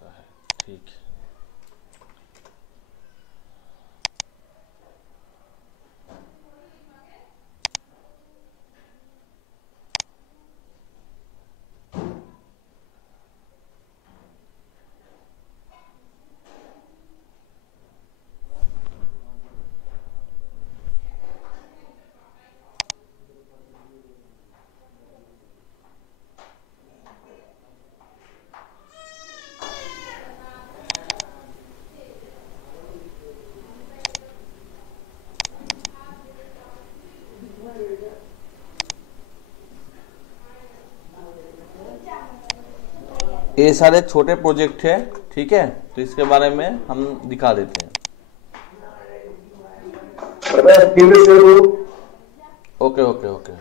ऐसा है, ठीक है। ये सारे छोटे प्रोजेक्ट है, ठीक है, तो इसके बारे में हम दिखा देते हैं। Okay okay okay.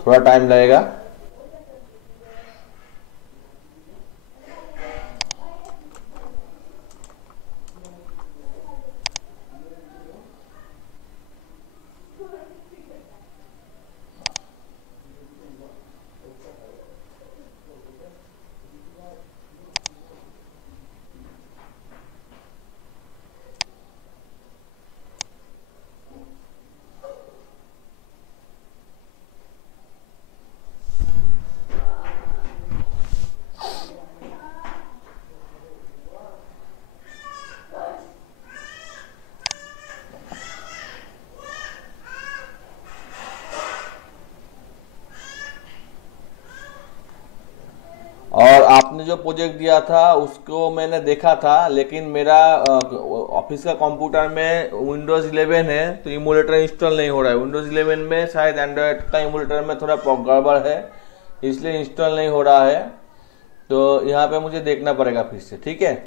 थोड़ा टाइम लगेगा। और आपने जो प्रोजेक्ट दिया था उसको मैंने देखा था, लेकिन मेरा ऑफिस का कंप्यूटर में विंडोज 11 है, तो इमुलेटर इंस्टॉल नहीं हो रहा है। विंडोज 11 में शायद एंड्रॉयड का इमुलेटर में थोड़ा गड़बड़ है, इसलिए इंस्टॉल नहीं हो रहा है। तो यहाँ पे मुझे देखना पड़ेगा फिर से, ठीक है।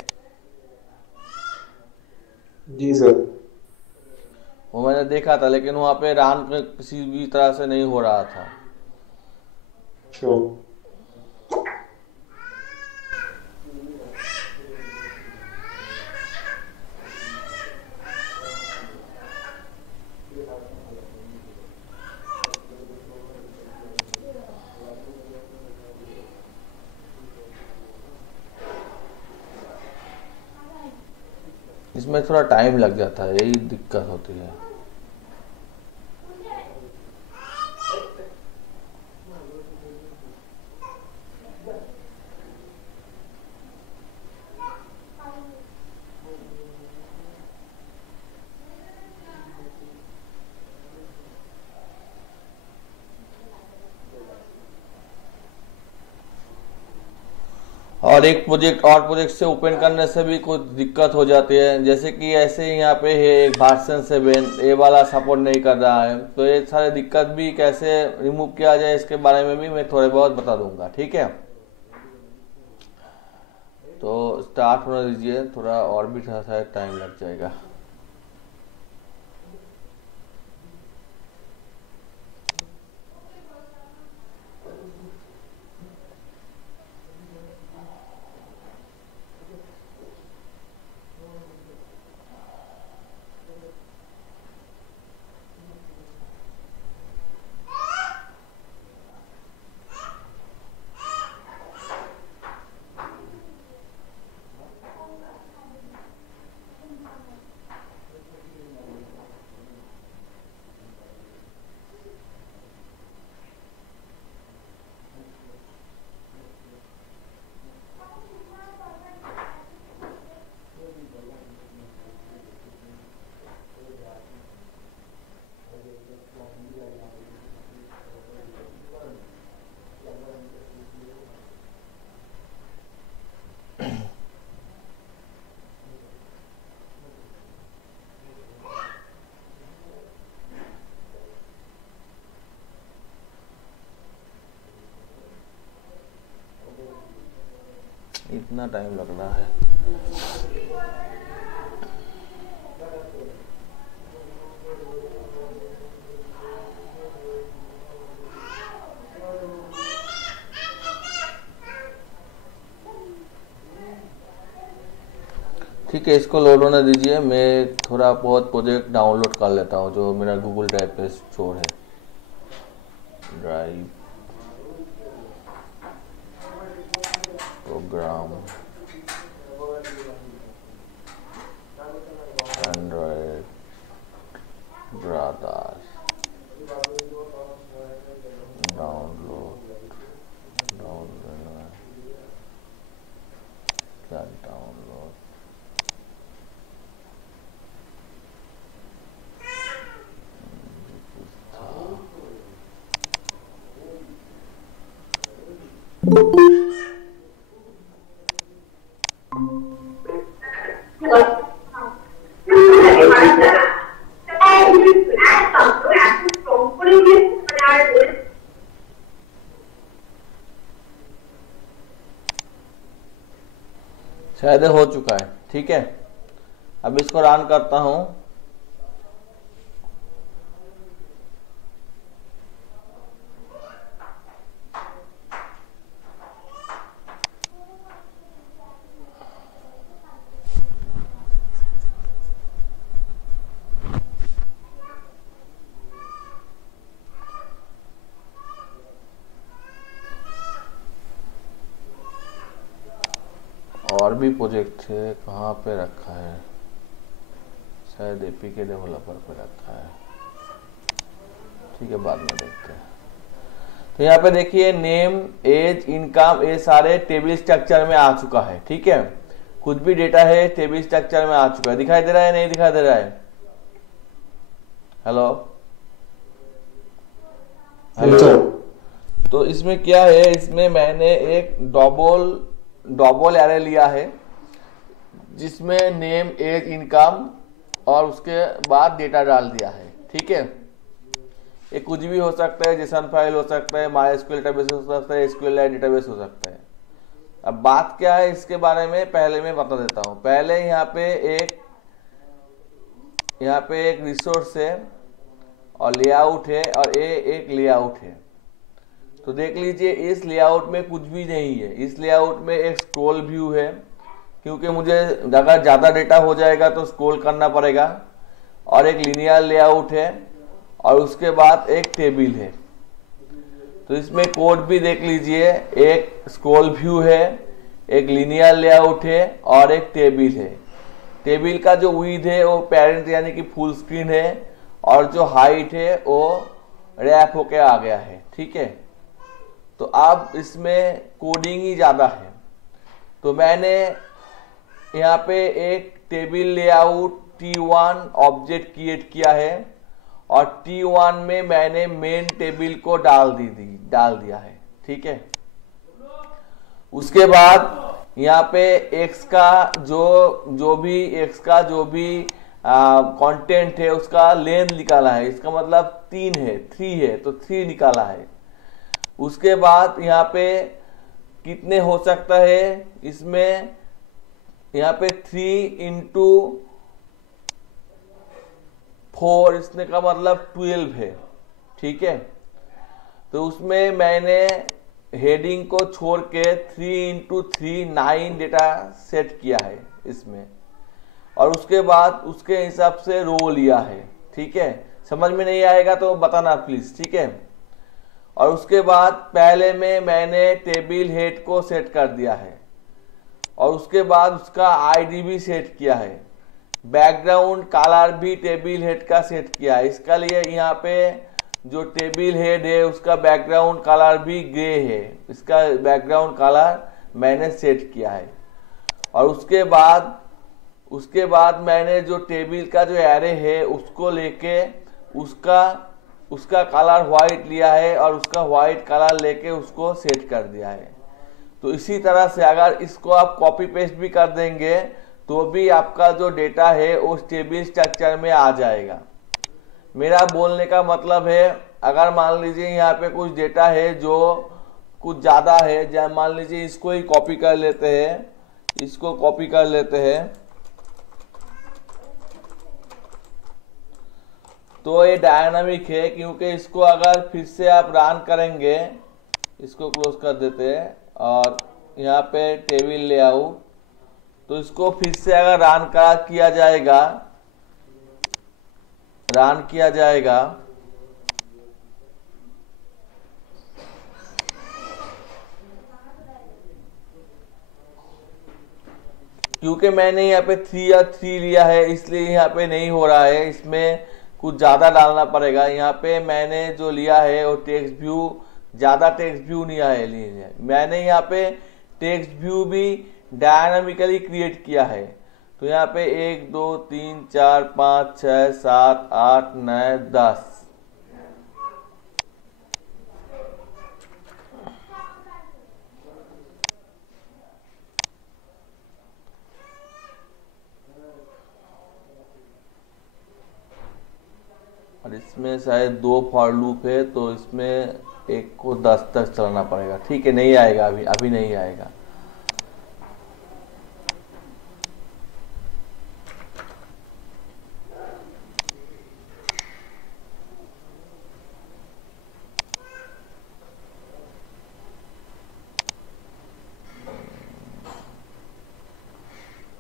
जी सर। वो मैंने देखा था, लेकिन वहाँ पे रन किसी भी तरह से नहीं हो रहा था। अच्छा। इसमें थोड़ा टाइम लग जाता है, यही दिक्कत होती है। और एक प्रोजेक्ट और प्रोजेक्ट से ओपन करने से भी कुछ दिक्कत हो जाती है, जैसे कि ऐसे ही यहाँ पे है एक वर्जन 7, ये वाला सपोर्ट नहीं कर रहा है। तो ये सारे दिक्कत भी कैसे रिमूव किया जाए इसके बारे में भी मैं थोड़े बहुत बता दूंगा, ठीक है। तो स्टार्ट होने दीजिए, थोड़ा और भी थोड़ा सा टाइम लग जाएगा। इतना टाइम लग रहा है। ठीक है, इसको लोड होने दीजिए, मैं थोड़ा बहुत प्रोजेक्ट डाउनलोड कर लेता हूँ जो मेरा गूगल ड्राइव पे स्टोर है। Drive, program, android, browser, download, क्या डाउनलोड, शायद हो चुका है। ठीक है, अब इसको रन करता हूं। और भी प्रोजेक्ट है, कहाँ पे रखा है, शायद एपीके डेवलपर पे रखा है। ठीक है, बाद में देखते हैं। तो यहाँ पे देखिए नेम, एज, इनकम, ये सारे टेबल स्ट्रक्चर में आ चुका है। ठीक है, कुछ भी डेटा है टेबल स्ट्रक्चर में आ चुका है। दिखाई दे रहा है, नहीं दिखाई दे रहा है? Hello hello. तो इसमें क्या है, इसमें मैंने एक डबल एरे लिया है जिसमें नेम, एज, इनकम और उसके बाद डेटा डाल दिया है। ठीक है, ये कुछ भी हो सकता है, जेसन फाइल हो सकता है, माईएसक्यूएल डेटाबेस हो सकता है, एसक्यूएल डेटाबेस हो सकता है। अब बात क्या है इसके बारे में पहले मैं बता देता हूं। पहले यहाँ पे एक रिसोर्स है और लेआउट है और ये एक लेआउट है। तो देख लीजिए, इस लेआउट में कुछ भी नहीं है। इस लेआउट में एक स्क्रॉल व्यू है, क्योंकि मुझे अगर ज़्यादा डेटा हो जाएगा तो स्क्रॉल करना पड़ेगा, और एक लिनियर लेआउट है और उसके बाद एक टेबल है। तो इसमें कोड भी देख लीजिए, एक स्क्रॉल व्यू है, एक लिनियर लेआउट है और एक टेबल है। टेबल का जो विड्थ है वो पेरेंट यानी कि फुल स्क्रीन है, और जो हाइट है वो रैप होके आ गया है। ठीक है, तो अब इसमें कोडिंग ही ज़्यादा है। तो मैंने यहाँ पे एक table layout T1 object create किया है और T1 में मैंने मेन टेबल को डाल दिया है। ठीक है, उसके बाद यहाँ पे x का जो भी कंटेंट है उसका लेंथ निकाला है। इसका मतलब 3 है तो 3 निकाला है। उसके बाद यहाँ पे कितने हो सकता है, इसमें यहाँ पे 3 into 4, इसने का मतलब 12 है। ठीक है, तो उसमें मैंने हेडिंग को छोड़ के 3 into 3 9 डेटा सेट किया है इसमें, और उसके बाद उसके हिसाब से रो लिया है। ठीक है, समझ में नहीं आएगा तो बताना प्लीज। ठीक है, और उसके बाद पहले में मैंने टेबल हेड को सेट कर दिया है और उसके बाद उसका आईडी भी सेट किया है। बैकग्राउंड कलर भी टेबल हेड का सेट किया है। इसका लिए यहाँ पे जो टेबल हेड है उसका बैकग्राउंड कलर भी ग्रे है, इसका बैकग्राउंड कलर मैंने सेट किया है। और उसके बाद मैंने जो टेबल का जो एरे है उसको लेके उसका कलर व्हाइट लिया है और उसका व्हाइट कलर लेके उसको सेट कर दिया है। तो इसी तरह से अगर इसको आप कॉपी पेस्ट भी कर देंगे तो भी आपका जो डेटा है उस टेबल स्ट्रक्चर में आ जाएगा। मेरा बोलने का मतलब है, अगर मान लीजिए यहाँ पे कुछ डेटा है जो कुछ ज़्यादा है, जैसे मान लीजिए इसको ही कॉपी कर लेते हैं, इसको कॉपी कर लेते हैं, तो ये डायनामिक है, क्योंकि इसको अगर फिर से आप रन करेंगे, इसको क्लोज कर देते हैं और यहाँ पे टेबल लेआउट, तो इसको फिर से अगर रन किया जाएगा, क्योंकि मैंने यहाँ पे 3 या 3 लिया है इसलिए यहाँ पे नहीं हो रहा है, इसमें कुछ ज़्यादा डालना पड़ेगा। यहाँ पे मैंने जो लिया है वो टेक्स्ट व्यू, ज़्यादा टेक्स्ट व्यू नहीं आया लीजिए, मैंने यहाँ पे टेक्स्ट व्यू भी डायनामिकली क्रिएट किया है। तो यहाँ पे 1 2 3 4 5 6 7 8 9 10, और इसमें शायद 2 फॉर लूप है, तो इसमें एक को 10 तक चलाना पड़ेगा। ठीक है, नहीं आएगा, अभी नहीं आएगा।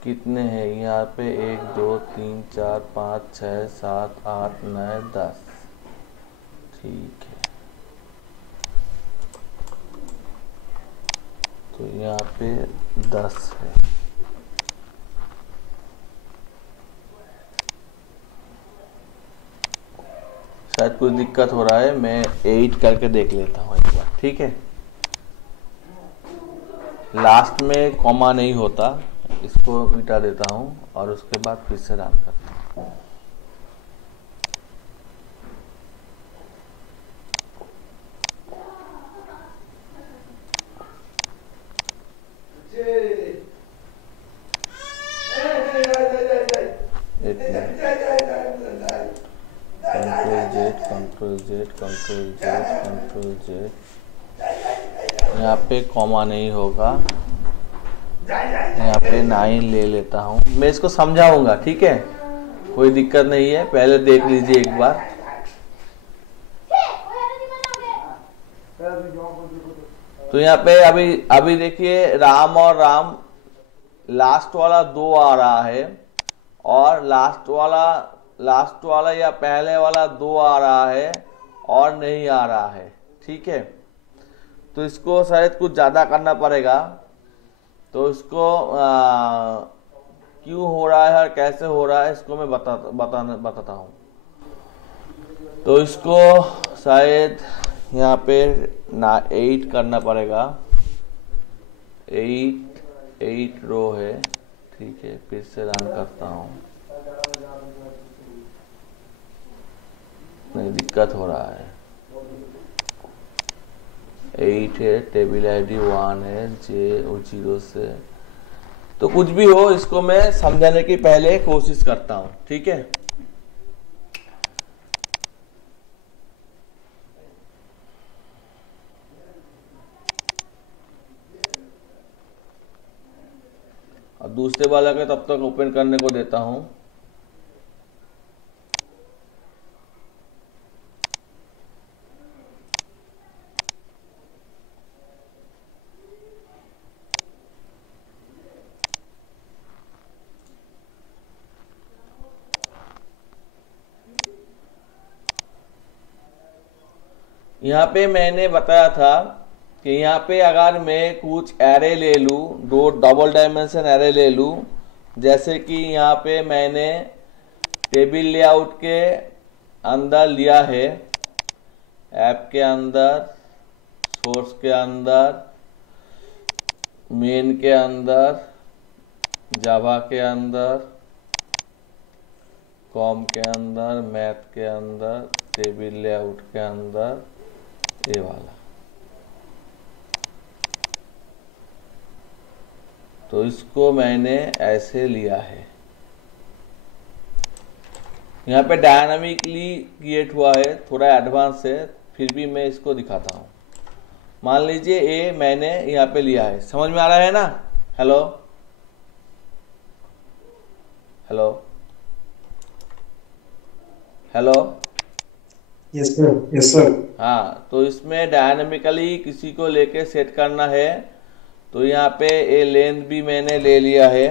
कितने हैं यहाँ पे? 1 2 3 4 5 6 7 8 9 10। ठीक है, तो यहाँ पे 10 है। शायद कुछ दिक्कत हो रहा है, मैं 8 करके देख लेता हूँ एक बार। ठीक है, लास्ट में कॉमा नहीं होता, इसको मिटा देता हूँ और उसके बाद फिर से रन करता हूँ। कंट्रोल जेड, यहाँ पे कॉमा नहीं होगा, यहाँ पे 9 ले लेता हूँ। मैं इसको समझाऊंगा, ठीक है, कोई दिक्कत नहीं है, पहले देख लीजिए एक बार। तो यहाँ पे अभी देखिए राम और राम, लास्ट वाला 2 आ रहा है और लास्ट वाला या पहले वाला 2 आ रहा है और नहीं आ रहा है। ठीक है, तो इसको शायद कुछ ज़्यादा करना पड़ेगा। तो इसको क्यों हो रहा है और कैसे हो रहा है इसको मैं बताता हूँ। तो इसको शायद यहाँ पे 8 करना पड़ेगा, 8 रो है। ठीक है, फिर से रन करता हूँ, नहीं दिक्कत हो रहा है। 8 है, टेबल आईडी 1 है, जे 0 से, तो कुछ भी हो इसको मैं समझाने की पहले कोशिश करता हूँ। ठीक है, अब दूसरे वाला का तब तक ओपन करने को देता हूँ। यहाँ पे मैंने बताया था कि यहाँ पे अगर मैं कुछ एरे ले लूँ, 2 डबल डायमेंशन एरे ले लूँ, जैसे कि यहाँ पे मैंने टेबल लेआउट के अंदर लिया है, ऐप के अंदर, सोर्स के अंदर, मेन के अंदर, जावा के अंदर, कॉम के अंदर, मैथ के अंदर, टेबल लेआउट के अंदर, ये वाला। तो इसको मैंने ऐसे लिया है, यहाँ पे डायनामिकली क्रिएट हुआ है, थोड़ा एडवांस है, फिर भी मैं इसको दिखाता हूँ। मान लीजिए ए मैंने यहाँ पे लिया है, समझ में आ रहा है ना? Hello hello hello. Yes, sir. Yes, sir. हाँ, तो इसमें डायनामिकली किसी को लेके सेट करना है। तो यहाँ पे ए लेंथ भी मैंने ले लिया है,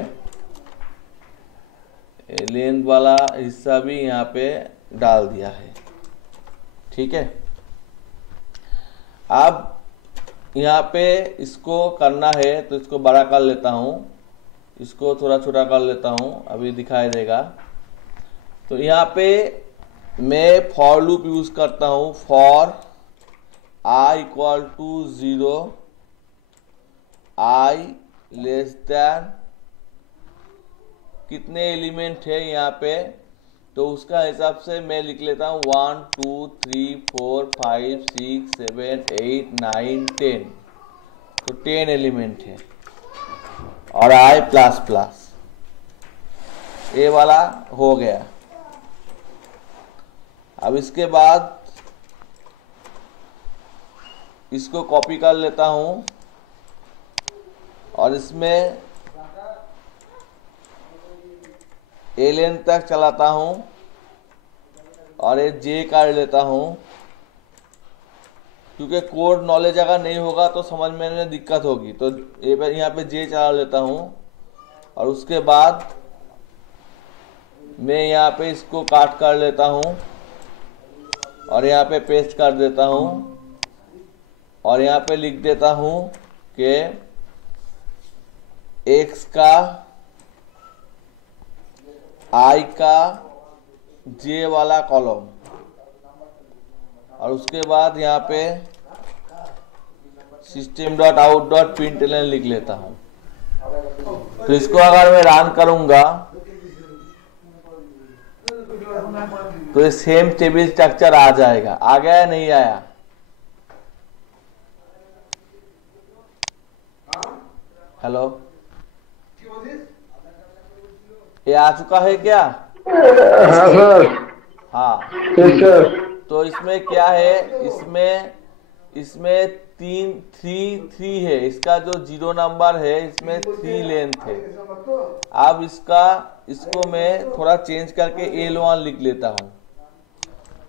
लेंथ वाला हिस्सा भी यहाँ पे डाल दिया है। ठीक है, अब यहाँ पे इसको करना है तो इसको बड़ा कर लेता हूँ, इसको थोड़ा छोटा कर लेता हूँ, अभी दिखाई देगा। तो यहाँ पे मैं फॉर लूप यूज करता हूँ, for I equal to 0, I less than कितने एलिमेंट है यहाँ पे, तो उसका हिसाब से मैं लिख लेता हूँ 1 2 3 4 5 6 7 8 9 10। तो 10 एलिमेंट है और आई प्लस प्लस, ये वाला हो गया। अब इसके बाद इसको कॉपी कर लेता हूँ और इसमें एलियन तक चलाता हूँ और ये जे कर लेता हूँ, क्योंकि कोड नॉलेज अगर नहीं होगा तो समझ में दिक्कत होगी। तो यहाँ पे जे चला लेता हूँ और उसके बाद मैं यहाँ पे इसको काट कर लेता हूँ और यहाँ पे पेस्ट कर देता हूँ और यहाँ पे लिख देता हूँ कि x का i का j वाला कॉलम, और उसके बाद यहाँ पे system.out.println लिख लेता हूँ। तो इसको अगर मैं रन करूंगा तो ये सेम टेबल स्ट्रक्चर आ जाएगा। आ गया या नहीं आया? हेलो, ये आ चुका है क्या? हाँ सर। हाँ, Yes, sir. तो इसमें क्या है, इसमें 3 है, इसका जो 0 नंबर है इसमें 3 लेंथ है। अब इसको मैं थोड़ा चेंज करके L1 लिख लेता हूँ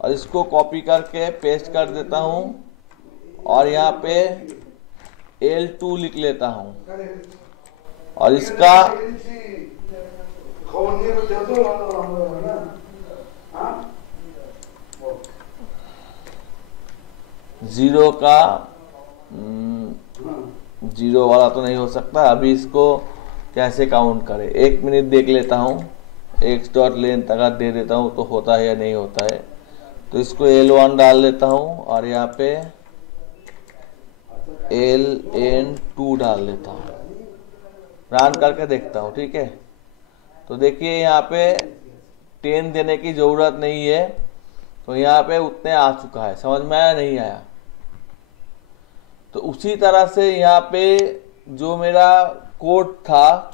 और इसको कॉपी करके पेस्ट कर देता हूँ और यहाँ पे L2 लिख लेता हूँ और इसका 0 का 0 वाला तो नहीं हो सकता। अभी इसको कैसे काउंट करें, 1 मिनट देख लेता हूँ। x डॉट लेंथ अगर दे देता हूँ तो होता है या नहीं होता है। तो इसको L1 डाल लेता हूँ और यहाँ पे LN2 डाल लेता हूँ, रन करके देखता हूँ। ठीक है, तो देखिए यहाँ पे 10 देने की जरूरत नहीं है, तो यहाँ पे उतने आ चुका है। समझ में आया नहीं आया? तो उसी तरह से यहाँ पे जो मेरा कोड था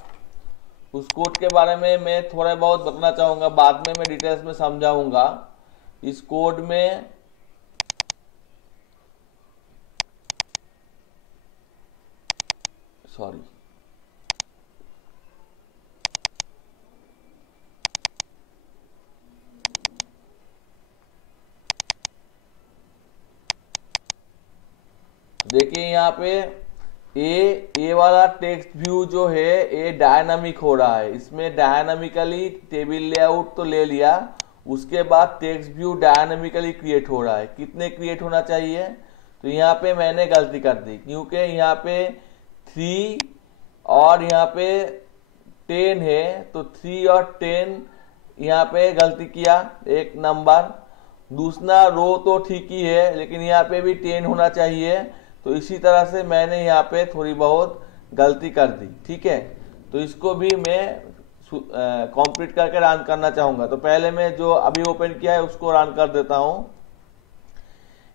उस कोड के बारे में मैं थोड़ा बहुत बताना चाहूँगा, बाद में मैं डिटेल्स में समझाऊंगा। इस कोड में सॉरी देखिए यहाँ पे ए वाला टेक्स्ट व्यू जो है ये डायनामिक हो रहा है। इसमें डायनामिकली टेबल लेआउट तो ले लिया, उसके बाद टेक्स्ट व्यू डायनामिकली क्रिएट हो रहा है। कितने क्रिएट होना चाहिए? तो यहाँ पे मैंने गलती कर दी, क्योंकि यहाँ पे 3 और यहाँ पे 10 है, तो 3 और 10 यहाँ पे गलती किया एक नंबर। दूसरा रो तो ठीक ही है, लेकिन यहाँ पे भी 10 होना चाहिए। तो इसी तरह से मैंने यहाँ पे थोड़ी बहुत गलती कर दी। ठीक है, तो इसको भी मैं कंप्लीट करके रन करना चाहूँगा। तो पहले मैं जो अभी ओपन किया है उसको रन कर देता हूँ।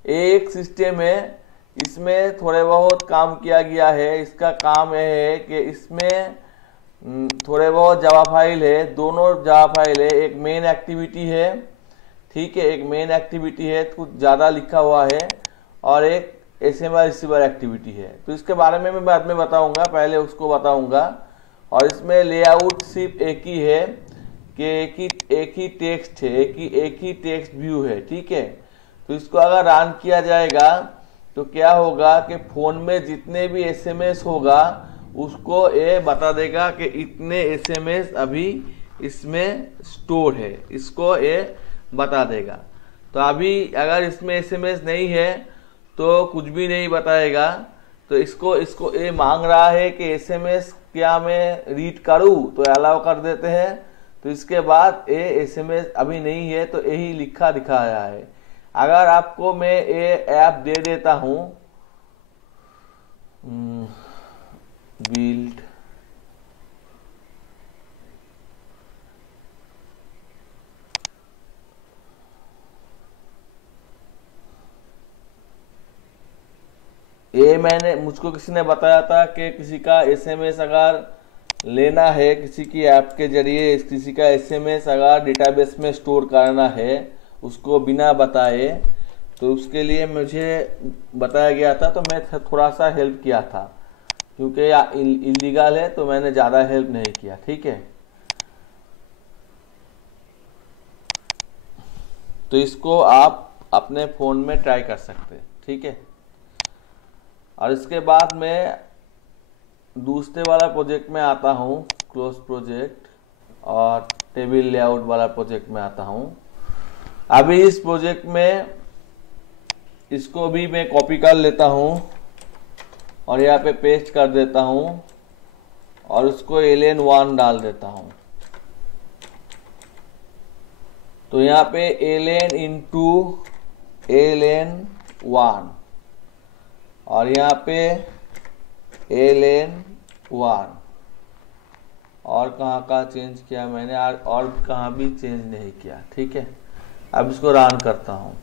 एक सिस्टम है, इसमें थोड़े बहुत काम किया गया है। इसका काम यह है कि इसमें थोड़े बहुत जावा फाइल है, दोनों जावा फाइल है। एक मेन एक्टिविटी है, ठीक है, एक मेन एक्टिविटी है, कुछ ज़्यादा लिखा हुआ है, और एक एसएमएस रिसीवर एक्टिविटी है। तो इसके बारे में मैं बाद में बताऊंगा, पहले उसको बताऊंगा। और इसमें लेआउट सिर्फ एक ही है कि एक ही टेक्स्ट है, एक ही टेक्स्ट व्यू है, ठीक है। तो इसको अगर रन किया जाएगा तो क्या होगा कि फोन में जितने भी एसएमएस होगा उसको ये बता देगा कि इतने एसएमएस अभी इसमें स्टोर है, इसको ये बता देगा। तो अभी अगर इसमें एसएमएस नहीं है तो कुछ भी नहीं बताएगा। तो इसको ये मांग रहा है कि एसएमएस क्या मैं रीड करूं, तो अलाउ कर देते हैं। तो इसके बाद ये एसएमएस अभी नहीं है तो यही लिखा दिखाया है। अगर आपको मैं ये ऐप दे देता हूं बिल्ड, ये मुझको किसी ने बताया था कि किसी का एसएमएस अगर लेना है, किसी की ऐप के जरिए किसी का एसएमएस अगर डेटाबेस में स्टोर करना है उसको बिना बताए, तो उसके लिए मुझे बताया गया था। तो मैं थोड़ा सा हेल्प किया था, क्योंकि इलीगल है तो मैंने ज़्यादा हेल्प नहीं किया, ठीक है। तो इसको आप अपने फ़ोन में ट्राई कर सकते हैं, ठीक है। और इसके बाद मैं दूसरे वाला प्रोजेक्ट में आता हूँ, क्लोज प्रोजेक्ट, और टेबल लेआउट वाला प्रोजेक्ट में आता हूँ। अभी इस प्रोजेक्ट में इसको भी मैं कॉपी कर लेता हूँ और यहाँ पे पेस्ट कर देता हूँ और उसको ln1 डाल देता हूँ। तो यहाँ पे ln इंटू ln1 और यहाँ पे ln1, और कहाँ का चेंज किया मैंने, और कहाँ भी चेंज नहीं किया, ठीक है। अब इसको रन करता हूँ।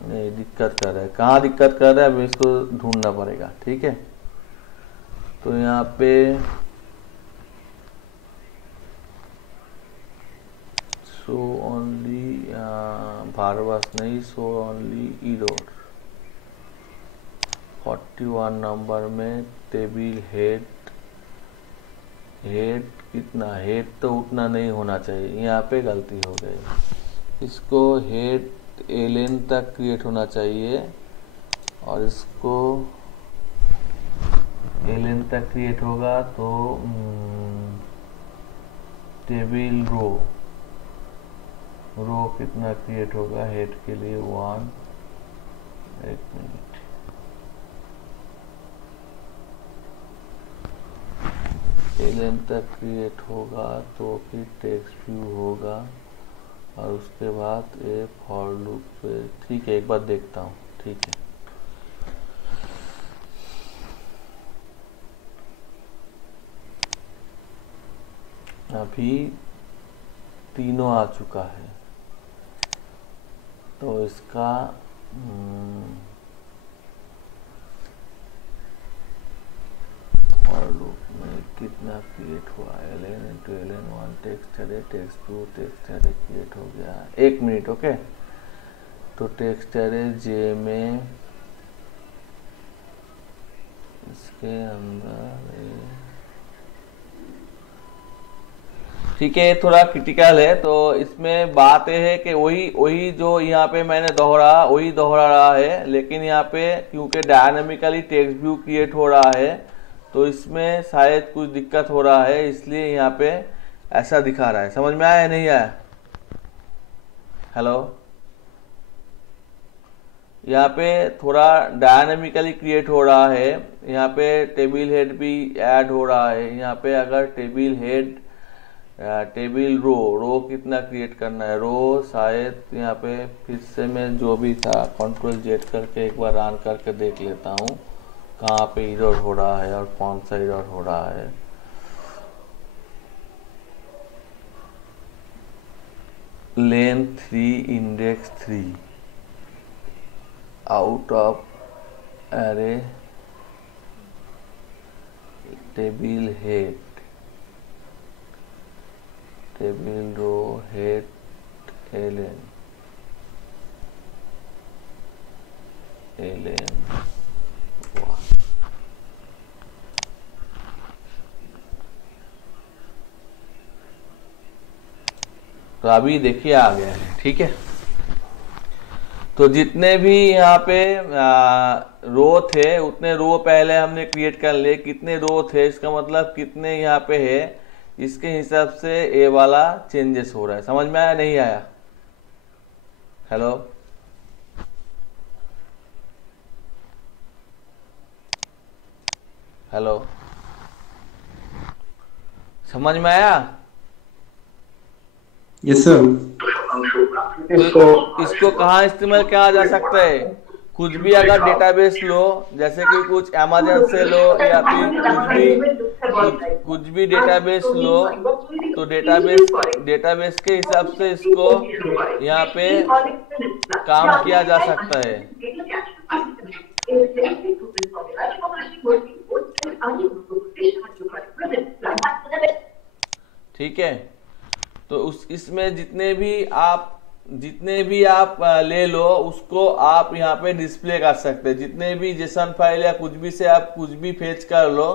नहीं, दिक्कत कर रहा है, कहाँ दिक्कत कर रहा है अब इसको ढूंढना पड़ेगा, ठीक है। तो यहाँ पे शो ओनली भारवास नहीं, शो ओनली इरोर 41 नंबर में टेबल हेड कितना, हेड तो उतना नहीं होना चाहिए, यहाँ पे गलती हो गई। इसको हेड ln तक क्रिएट होना चाहिए और इसको ln तक क्रिएट होगा तो टेबल रो कितना क्रिएट होगा हेड के लिए 1, एक मिनट, ln तक क्रिएट होगा तो फिर टेक्स्ट व्यू होगा और उसके बाद ये फॉर लूप पे, ठीक है। एक बार देखता हूँ, ठीक है। अभी तीनों आ चुका है, तो इसका फॉर लूप में कितना क्रिएट हुआ, ln into ln1 text array, text to text array create हो गया, एक मिनट, ओके। तो टेक्स्ट एरे जे में इसके अंदर, ठीक है, थोड़ा क्रिटिकल है। तो इसमें बात यह है कि वही जो यहाँ पे मैंने वही दोहरा रहा है, लेकिन यहाँ पे क्योंकि डायनामिकली टेक्स्ट व्यू क्रिएट हो रहा है तो इसमें शायद कुछ दिक्कत हो रहा है, इसलिए यहाँ पे ऐसा दिखा रहा है। समझ में आया या नहीं आया? हेलो, यहाँ पे थोड़ा डायनामिकली क्रिएट हो रहा है, यहाँ पे टेबल हेड भी ऐड हो रहा है। यहाँ पे अगर टेबल हेड, टेबल रो कितना क्रिएट करना है, रो शायद यहाँ पे फिर से मैं जो भी था Ctrl+Z करके एक बार रन करके देख लेता हूँ कहाँ पे एरर हो रहा है और कौन सा एरर हो रहा है। Len 3 index 3 out of array table head table row head एलेन तो अभी देखिए आ गया है। ठीक है, तो जितने भी यहाँ पे रो थे उतने रो पहले हमने क्रिएट कर लिए। कितने रो थे इसका मतलब कितने यहाँ पे है, इसके हिसाब से ए वाला चेंजेस हो रहा है। समझ में आया नहीं आया? हेलो हेलो, समझ में आया? Yes sir. तो इसको कहाँ इस्तेमाल किया जा सकता है? कुछ भी अगर डेटाबेस लो, जैसे कि कुछ अमेज़न से लो या फिर कुछ भी डेटाबेस लो, तो डेटाबेस के हिसाब से इसको यहाँ पे काम किया जा सकता है। ठीक है, तो इसमें जितने भी आप ले लो उसको आप यहाँ पे डिस्प्ले कर सकते हैं। जितने भी जेसन फाइल या कुछ भी से आप कुछ भी फेच कर लो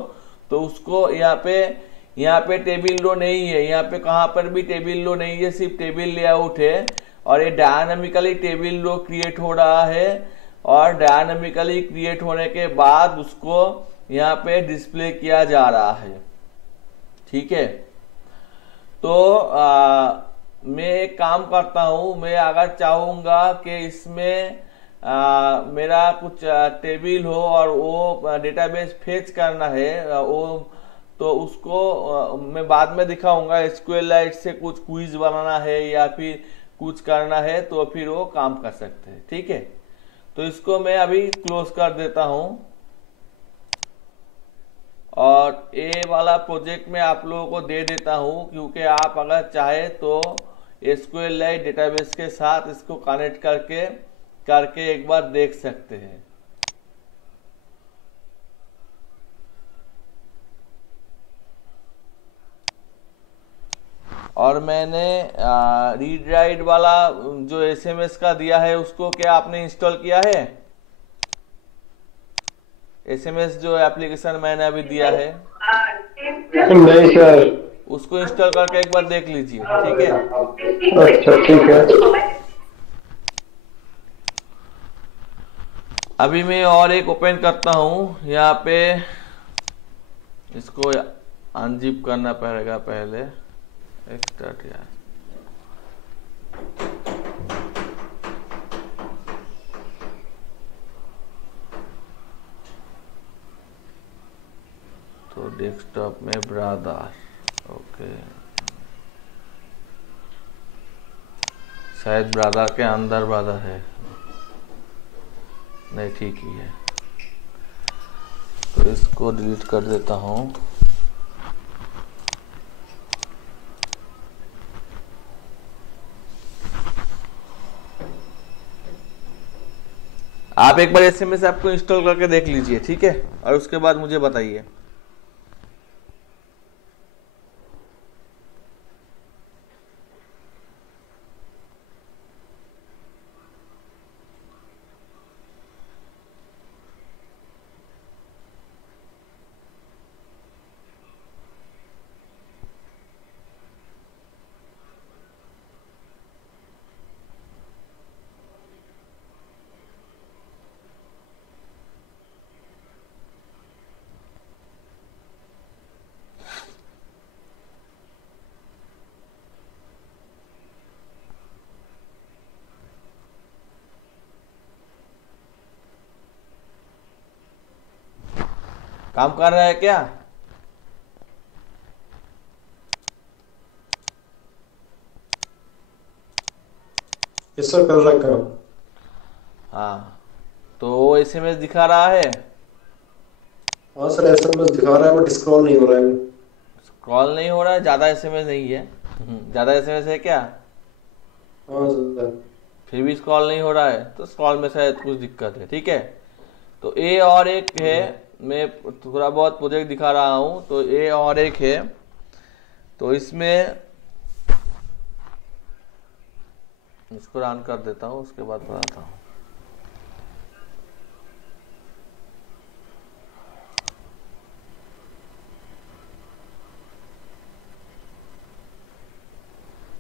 तो उसको यहाँ पे टेबल रो नहीं है, यहाँ पे कहाँ पर भी टेबल रो नहीं है, सिर्फ टेबल लेआउट है। और ये डायनामिकली टेबल रो क्रिएट हो रहा है और डायनामिकली क्रिएट होने के बाद उसको यहाँ पे डिस्प्ले किया जा रहा है। ठीक है, तो मैं एक काम करता हूं, मैं अगर चाहूंगा कि इसमें मेरा कुछ टेबल हो और वो डेटाबेस फेच करना है वो, तो उसको मैं बाद में दिखाऊंगा। SQLite से कुछ क्विज बनाना है या फिर कुछ करना है तो फिर वो काम कर सकते हैं। ठीक है, तो इसको मैं अभी क्लोज कर देता हूं और ये वाला प्रोजेक्ट मैं आप लोगों को दे देता हूं, क्योंकि आप अगर चाहे तो SQLite डेटाबेस के साथ इसको कनेक्ट करके एक बार देख सकते हैं। और मैंने रीड राइट वाला जो SMS का दिया है उसको क्या आपने इंस्टॉल किया है? SMS जो एप्लीकेशन मैंने अभी दिया है नहीं सर। उसको इंस्टॉल करके एक बार देख लीजिए। ठीक है, अच्छा ठीक है। अभी मैं और एक ओपन करता हूं। यहाँ पे इसको अनजिप करना पड़ेगा पहले। एक्सट्रैक्ट यार, तो डेस्कटॉप में ब्राउज़र, ओके, शायद ब्राउज़र के अंदर ब्राउज़र है, नहीं ठीक ही है, तो इसको डिलीट कर देता हूँ। आप एक बार SMS ऐप को इंस्टॉल करके देख लीजिए। ठीक है, और उसके बाद मुझे बताइए। काम कर रहा है क्या? यस सर, कर रहा काम। हाँ, तो वो SMS दिखा रहा है, हाँ सर, SMS दिखा रहा है बट स्क्रॉल नहीं हो रहा है। स्क्रॉल नहीं हो रहा है, ज्यादा SMS नहीं है। ज्यादा SMS है क्या? हाँ सर। फिर भी स्क्रॉल नहीं हो रहा है, तो स्क्रॉल में शायद कुछ दिक्कत है। ठीक है, तो ए और एक है, मैं थोड़ा बहुत प्रोजेक्ट दिखा रहा हूँ। तो ए और एक है, तो इसमें इसको रन कर देता हूँ, उसके बाद बताता हूँ।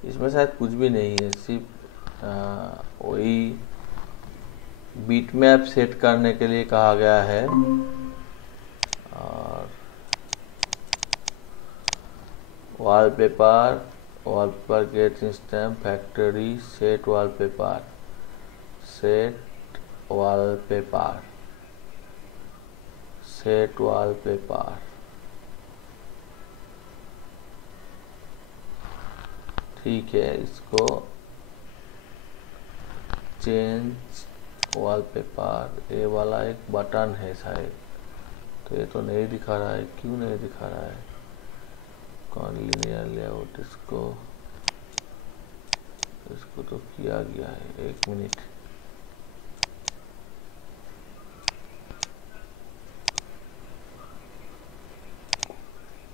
इसमें शायद कुछ भी नहीं है, सिर्फ वही बीट मैप सेट करने के लिए कहा गया है। और wallpaper get instant factory set wallpaper ठीक है, इसको चेंज वॉलपेपर, ये वाला एक बटन है शायद, तो ये तो नहीं दिखा रहा है। क्यों नहीं दिखा रहा है? कौन लीनियर लेआउट, इसको तो किया गया है। एक मिनट,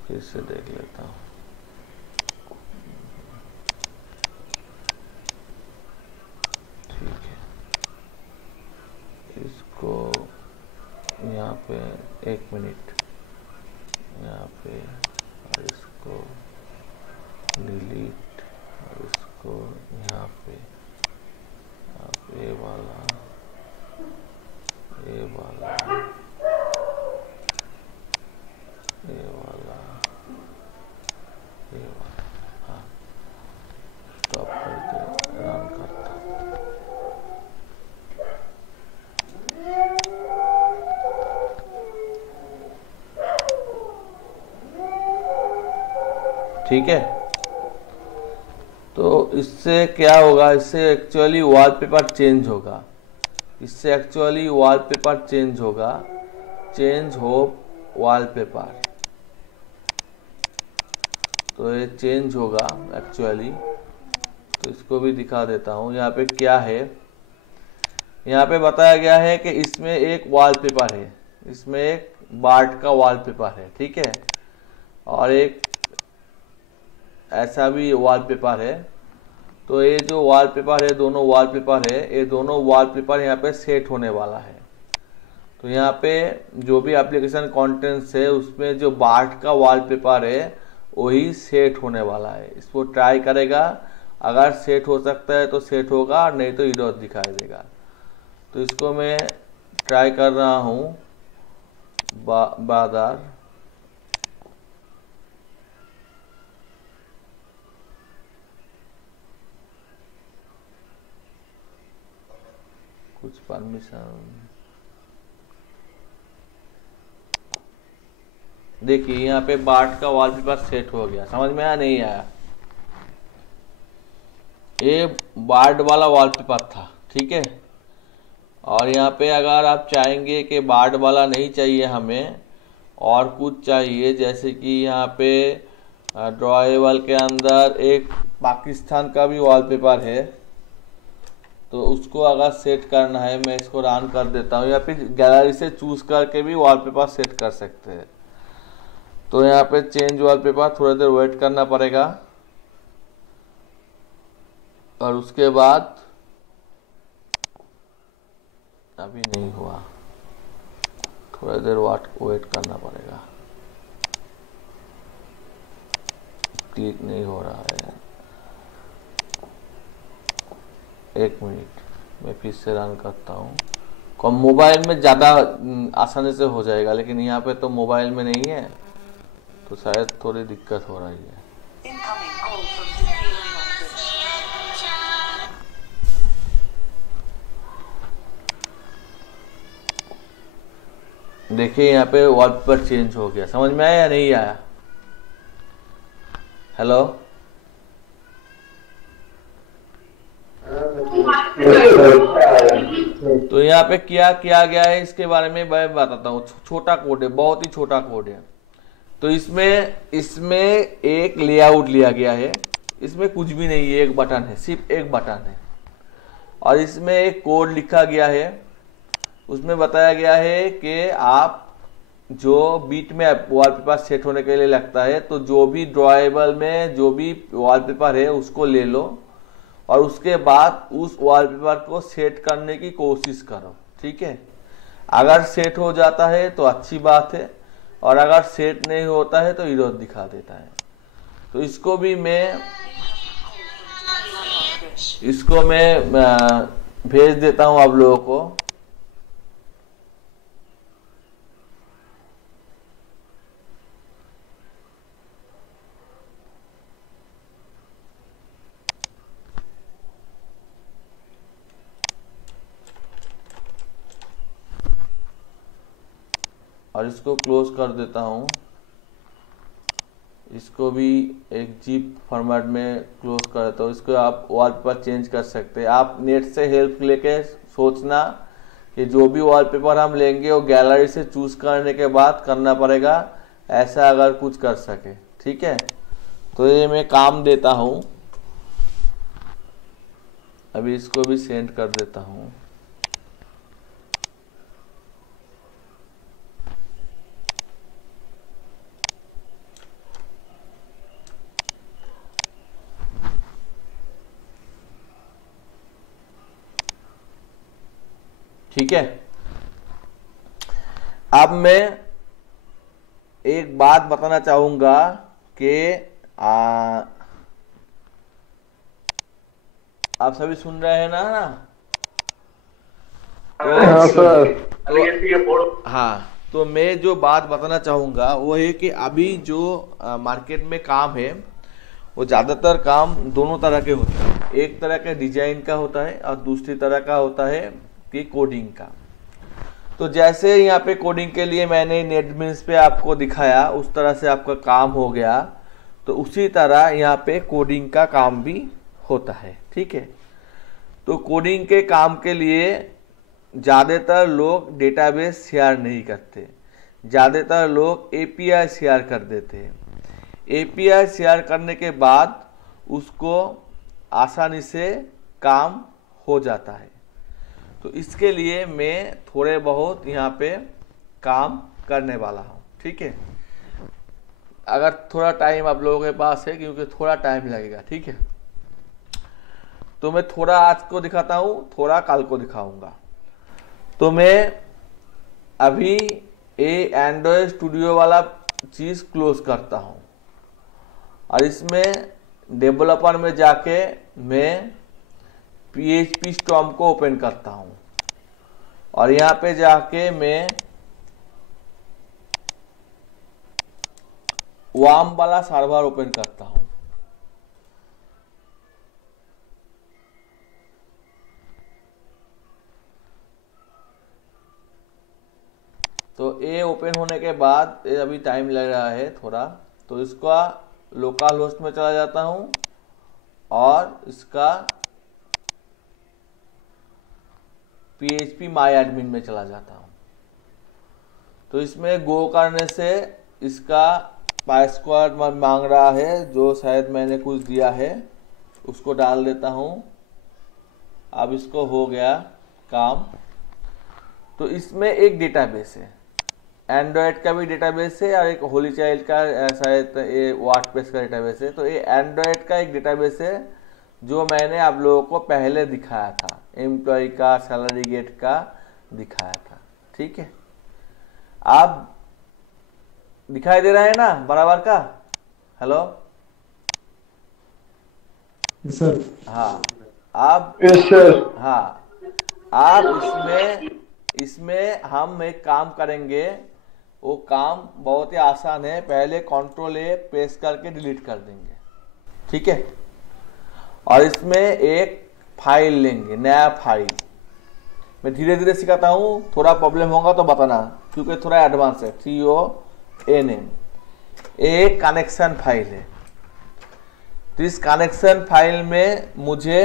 फिर से देख लेता हूँ। ठीक है, इसको यहाँ पे एक मिनट, यहाँ पे, और इसको डिलीट, और इसको यहाँ पे, अब ये वाला, ये वाला, ये वाला, ये वाला, हाँ, स्टॉप करके रन करता हूँ। ठीक है, तो इससे क्या होगा, इससे एक्चुअली वॉलपेपर चेंज होगा। चेंज हो वॉलपेपर, तो ये चेंज होगा एक्चुअली। तो इसको भी दिखा देता हूँ। यहाँ पे क्या है, यहाँ पे बताया गया है कि इसमें एक वॉलपेपर है, इसमें एक बार्ट का वॉलपेपर है। ठीक है, और एक ऐसा भी वॉलपेपर है। तो ये जो वॉलपेपर है, दोनों वॉलपेपर है, ये दोनों वॉलपेपर यहाँ पे सेट होने वाला है। तो यहाँ पे जो भी एप्लीकेशन कंटेंट्स है, उसमें जो बार्ट का वॉलपेपर है वही सेट होने वाला है। इसको ट्राई करेगा, अगर सेट हो सकता है तो सेट होगा, नहीं तो एरर दिखाई देगा। तो इसको मैं ट्राई कर रहा हूँ बादर। कुछ परमिशन देखिए, यहाँ पे बार्ट का वॉलपेपर सेट हो गया। समझ में आया नहीं आया? ये बार्ट वाला वॉलपेपर था। ठीक है, और यहाँ पे अगर आप चाहेंगे कि बार्ट वाला नहीं चाहिए हमें और कुछ चाहिए, जैसे कि यहाँ पे ड्रॉएबल के अंदर एक पाकिस्तान का भी वॉलपेपर है, तो उसको अगर सेट करना है, मैं इसको रन कर देता हूँ, या फिर गैलरी से चूज करके भी वॉलपेपर सेट कर सकते हैं। तो यहाँ पे चेंज वॉलपेपर, थोड़ी देर वेट करना पड़ेगा, और उसके बाद अभी नहीं हुआ, थोड़ी देर वेट करना पड़ेगा। क्लिक नहीं हो रहा है, एक मिनट, मैं फिर से रन करता हूँ। कम मोबाइल में ज़्यादा आसानी से हो जाएगा, लेकिन यहाँ पे तो मोबाइल में नहीं है, तो शायद थोड़ी दिक्कत हो रही है। देखिए यहाँ पे वॉलपेपर चेंज हो गया। समझ में आया या नहीं आया? हेलो, तो यहाँ पे क्या किया गया है इसके बारे में मैं बताता हूँ। छोटा कोड है, बहुत ही छोटा कोड है। तो इसमें एक लेआउट लिया गया है, इसमें कुछ भी नहीं है, एक बटन है, सिर्फ एक बटन है। और इसमें एक कोड लिखा गया है, उसमें बताया गया है कि आप जो बीट में वॉलपेपर सेट होने के लिए लगता है, तो जो भी ड्रॉएबल में जो भी वॉलपेपर है उसको ले लो और उसके बाद उस वॉलपेपर को सेट करने की कोशिश करो। ठीक है, अगर सेट हो जाता है तो अच्छी बात है, और अगर सेट नहीं होता है तो एरर दिखा देता है। तो इसको मैं भेज देता हूं आप लोगों को। और इसको क्लोज कर देता हूं, इसको भी एक जिप फॉर्मेट में क्लोज कर देता हूँ। इसको आप वॉलपेपर चेंज कर सकते हैं। आप नेट से हेल्प लेके सोचना कि जो भी वॉलपेपर हम लेंगे वो गैलरी से चूज करने के बाद करना पड़ेगा, ऐसा अगर कुछ कर सके। ठीक है, तो ये मैं काम देता हूँ, अभी इसको भी सेंड कर देता हूँ। ठीक है, अब मैं एक बात बताना चाहूंगा कि आप सभी सुन रहे हैं ना? हाँ सर। हाँ, तो मैं जो बात बताना चाहूंगा वो है कि अभी जो मार्केट में काम है वो ज़्यादातर काम दोनों तरह के होते हैं। एक तरह का डिजाइन का होता है और दूसरी तरह का होता है कि कोडिंग का। तो जैसे यहाँ पे कोडिंग के लिए मैंने नेटबीन्स पे आपको दिखाया, उस तरह से आपका काम हो गया, तो उसी तरह यहाँ पे कोडिंग का काम भी होता है। ठीक है, तो कोडिंग के काम के लिए ज़्यादातर लोग डेटाबेस शेयर नहीं करते, ज़्यादातर लोग एपीआई शेयर कर देते हैं। एपीआई शेयर करने के बाद उसको आसानी से काम हो जाता है। तो इसके लिए मैं थोड़े बहुत यहाँ पे काम करने वाला हूँ। ठीक है, अगर थोड़ा टाइम आप लोगों के पास है, क्योंकि थोड़ा टाइम लगेगा। ठीक है, तो मैं थोड़ा आज को दिखाता हूँ, थोड़ा कल को दिखाऊंगा। तो मैं अभी ये एंड्रॉयड स्टूडियो वाला चीज़ क्लोज करता हूँ और इसमें डेवलपर में जाके मैं PHP स्टॉर्म को ओपन करता हूं और यहाँ पे जाके मैं वार्म वाला सर्वर ओपन करता हूं। तो ये ओपन होने के बाद ये अभी टाइम लग रहा है थोड़ा, तो इसका लोकल होस्ट में चला जाता हूं और इसका PHP माई एडमिन में चला जाता हूं। तो इसमें गो करने से इसका पासवर्ड मांग रहा है, जो शायद मैंने कुछ दिया है, उसको डाल देता हूं। अब इसको हो गया काम। तो इसमें एक डेटाबेस है, एंड्रॉयड का भी डेटाबेस है और एक होली चाइल्ड का शायद ये वर्डप्रेस का डेटाबेस है। तो ये एंड्रॉयड का एक डेटाबेस है जो मैंने आप लोगों को पहले दिखाया था, एम्प्लॉय का सैलरी गेट का दिखाया था। ठीक है, आप दिखाई दे रहा है ना बराबर का? Hello sir. हाँ, आप सर। हाँ, आप इसमें हम एक काम करेंगे। वो काम बहुत ही आसान है, पहले Ctrl+A प्रेस करके डिलीट कर देंगे। ठीक है, और इसमें एक फाइल लेंगे, नया फाइल। मैं धीरे धीरे सिखाता हूँ, थोड़ा प्रॉब्लम होगा तो बताना, क्योंकि थोड़ा एडवांस है। CONN एक कनेक्शन फाइल है। तो इस कनेक्शन फाइल में मुझे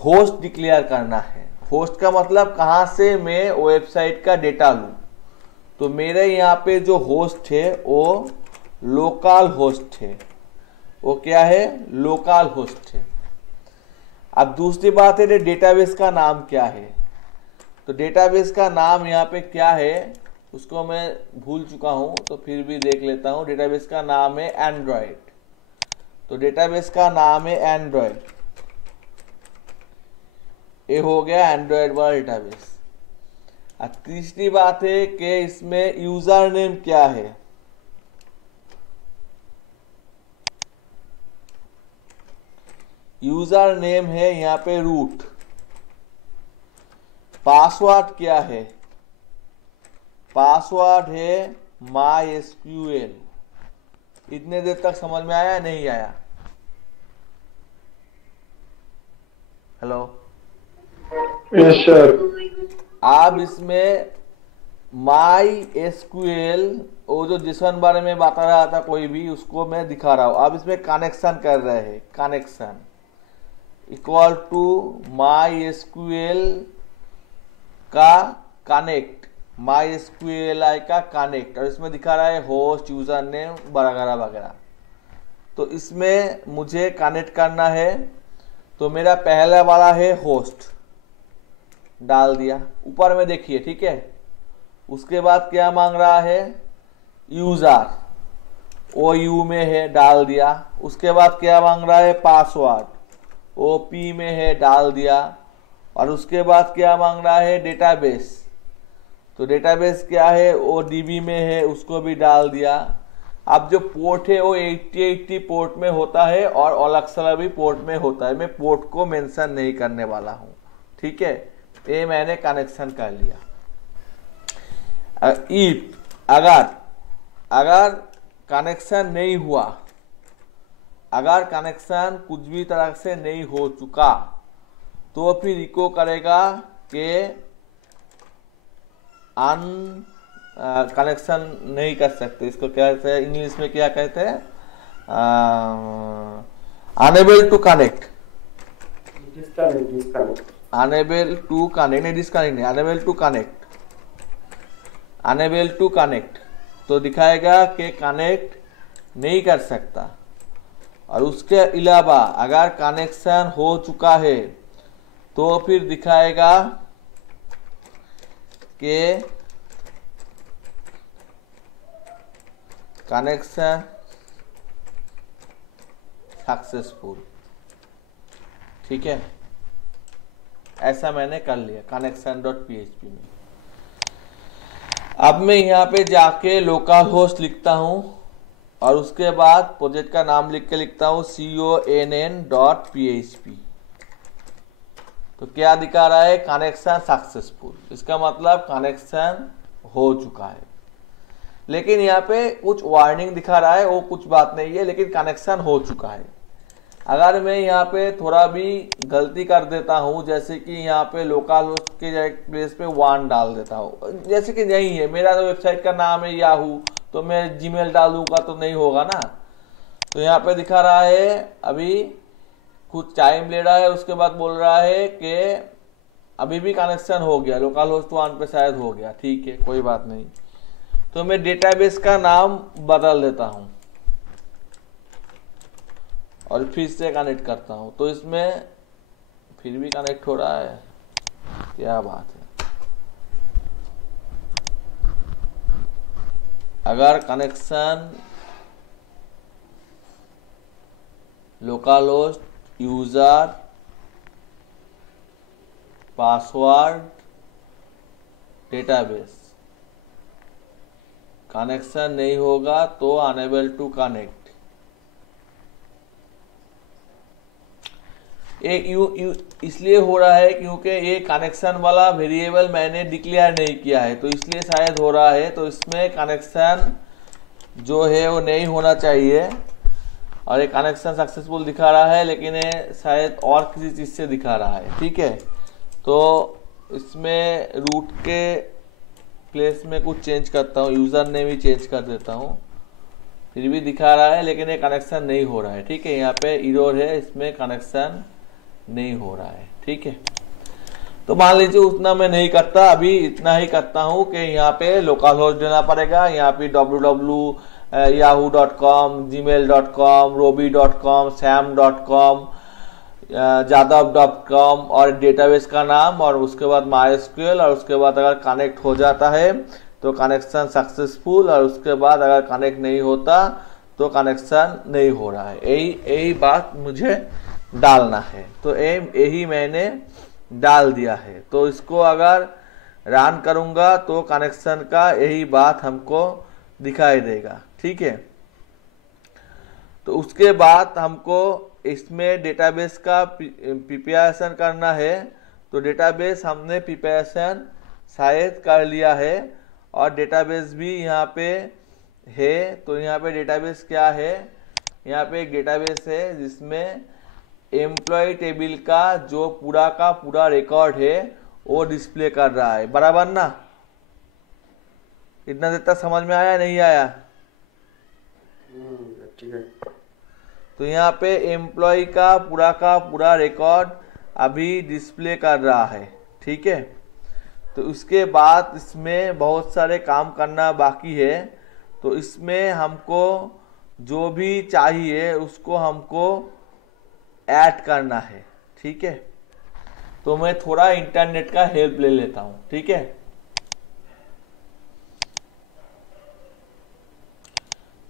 होस्ट डिक्लेयर करना है। होस्ट का मतलब कहाँ से मैं वेबसाइट का डेटा लूँ। तो मेरे यहाँ पे जो होस्ट है वो लोकल होस्ट है। वो क्या है, लोकल होस्ट है। अब दूसरी बात है डेटाबेस का नाम क्या है। तो डेटाबेस का नाम यहाँ पे क्या है उसको मैं भूल चुका हूँ, तो फिर भी देख लेता हूँ। डेटाबेस का नाम है एंड्रॉयड। तो डेटाबेस का नाम है एंड्रॉयड, ये हो गया एंड्रॉयड वाला डेटाबेस। अब तीसरी बात है कि इसमें यूजर नेम क्या है। यूजर नेम है यहाँ पे रूट। पासवर्ड क्या है, पासवर्ड है MySQL। इतने देर तक समझ में आया नहीं आया? Hello, yes sir. आप इसमें MySQL वो जो जिस बारे में बता रहा था कोई भी, उसको मैं दिखा रहा हूं। आप इसमें कनेक्शन कर रहे हैं, कनेक्शन इक्वल टू MySQL का कनेक्ट, MySQLi का कनेक्ट, और इसमें दिखा रहा है होस्ट, यूजर नेम वगैरह वगैरह। तो इसमें मुझे कनेक्ट करना है, तो मेरा पहला वाला है होस्ट, डाल दिया ऊपर में देखिए, ठीक है। उसके बाद क्या मांग रहा है, यूजर, ओ यू में है, डाल दिया। उसके बाद क्या मांग रहा है, पासवर्ड, ओ पी में है, डाल दिया। और उसके बाद क्या मांग रहा है, डेटाबेस, तो डेटाबेस क्या है, वो डीबी में है, उसको भी डाल दिया। अब जो पोर्ट है वो 8080 पोर्ट में होता है और ओलेक्सला भी पोर्ट में होता है। मैं पोर्ट को मेंशन नहीं करने वाला हूं, ठीक है। ये मैंने कनेक्शन कर लिया। इफ अगर कनेक्शन नहीं हुआ, अगर कनेक्शन कुछ भी तरह से नहीं हो चुका, तो फिर इको करेगा कि कनेक्शन नहीं कर सकते। इसको क्या कहते हैं इंग्लिश में, क्या कहते हैं, unable to connect, unable to connect, नहीं डिस्कनेक्ट नहीं, unable to connect, unable to connect. तो दिखाएगा कि कनेक्ट नहीं कर सकता। और उसके अलावा अगर कनेक्शन हो चुका है तो फिर दिखाएगा कि कनेक्शन सक्सेसफुल, ठीक है। ऐसा मैंने कर लिया connection.php में। अब मैं यहाँ पे जाके लोकल होस्ट लिखता हूँ और उसके बाद प्रोजेक्ट का नाम लिख के लिखता हूँ conn.php। तो क्या दिखा रहा है, कनेक्शन सक्सेसफुल। इसका मतलब कनेक्शन हो चुका है। लेकिन यहाँ पे कुछ वार्निंग दिखा रहा है, वो कुछ बात नहीं है, लेकिन कनेक्शन हो चुका है। अगर मैं यहाँ पे थोड़ा भी गलती कर देता हूँ, जैसे कि यहाँ पे लोकल होस्ट के प्लेस पे 1 डाल देता हूँ, जैसे कि नहीं है, मेरा तो वेबसाइट का नाम है याहू, तो मैं जीमेल डाल दूंगा तो नहीं होगा ना। तो यहाँ पे दिखा रहा है अभी कुछ टाइम ले रहा है, उसके बाद बोल रहा है कि अभी भी कनेक्शन हो गया, लोकल होस्ट 1 पे शायद हो गया, ठीक है, कोई बात नहीं। तो मैं डेटाबेस का नाम बदल देता हूं और फिर से कनेक्ट करता हूं, तो इसमें फिर भी कनेक्ट हो रहा है, क्या बात है। अगर connection local host, user, password, database, connection नहीं होगा तो अनेबल टू कनेक्ट। इसलिए हो रहा है क्योंकि ये कनेक्शन वाला वेरिएबल मैंने डिक्लेयर नहीं किया है, तो इसलिए शायद हो रहा है। तो इसमें कनेक्शन जो है वो नहीं होना चाहिए, और ये कनेक्शन सक्सेसफुल दिखा रहा है, लेकिन ये शायद और किसी चीज़ से दिखा रहा है, ठीक है। तो इसमें रूट के प्लेस में कुछ चेंज करता हूँ, यूज़र नेम भी चेंज कर देता हूँ, फिर भी दिखा रहा है, लेकिन ये कनेक्शन नहीं हो रहा है, ठीक है। यहाँ पे एरर है, इसमें कनेक्शन नहीं हो रहा है, ठीक है। तो मान लीजिए उतना मैं नहीं करता, अभी इतना ही करता हूँ कि यहाँ पे लोकल होस्ट देना पड़ेगा, यहाँ पे yahoo.com, gmail.com, robi.com, sam.com, jadav.com और डेटाबेस का नाम और उसके बाद MySQL और उसके बाद अगर कनेक्ट हो जाता है तो कनेक्शन सक्सेसफुल और उसके बाद अगर कनेक्ट नहीं होता तो कनेक्शन नहीं हो रहा है। यही बात मुझे डालना है, तो यही मैंने डाल दिया है। तो इसको अगर रन करूंगा तो कनेक्शन का यही बात हमको दिखाई देगा, ठीक है। तो उसके बाद हमको इसमें डेटाबेस का प्रिपरेशन करना है। तो डेटाबेस हमने प्रिपरेशन शायद कर लिया है और डेटाबेस भी यहाँ पे है। तो यहाँ पे डेटाबेस क्या है, यहाँ पे एक डेटाबेस है जिसमें एम्प्लॉय टेबल का जो पूरा का पूरा रिकॉर्ड है वो डिस्प्ले कर रहा है, बराबर ना। इतना देर तक समझ में आया नहीं आया? ठीक है। तो यहाँ पे एम्प्लॉय का पूरा रिकॉर्ड अभी डिस्प्ले कर रहा है, ठीक है। तो उसके बाद इसमें बहुत सारे काम करना बाकी है। तो इसमें हमको जो भी चाहिए उसको हमको ऐड करना है, ठीक है। तो मैं थोड़ा इंटरनेट का हेल्प ले लेता हूँ, ठीक है।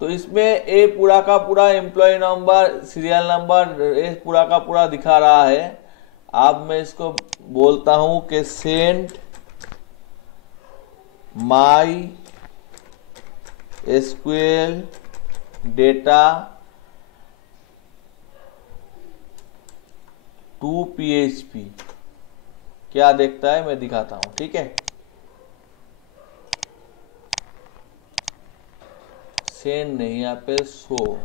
तो इसमें ये पूरा का पूरा एम्प्लॉय नंबर, सीरियल नंबर, ये पूरा का पूरा दिखा रहा है। अब मैं इसको बोलता हूं कि send MySQL data to PHP। क्या देखता है मैं दिखाता हूं, ठीक है। सेंड नहीं, यहाँ पे शो।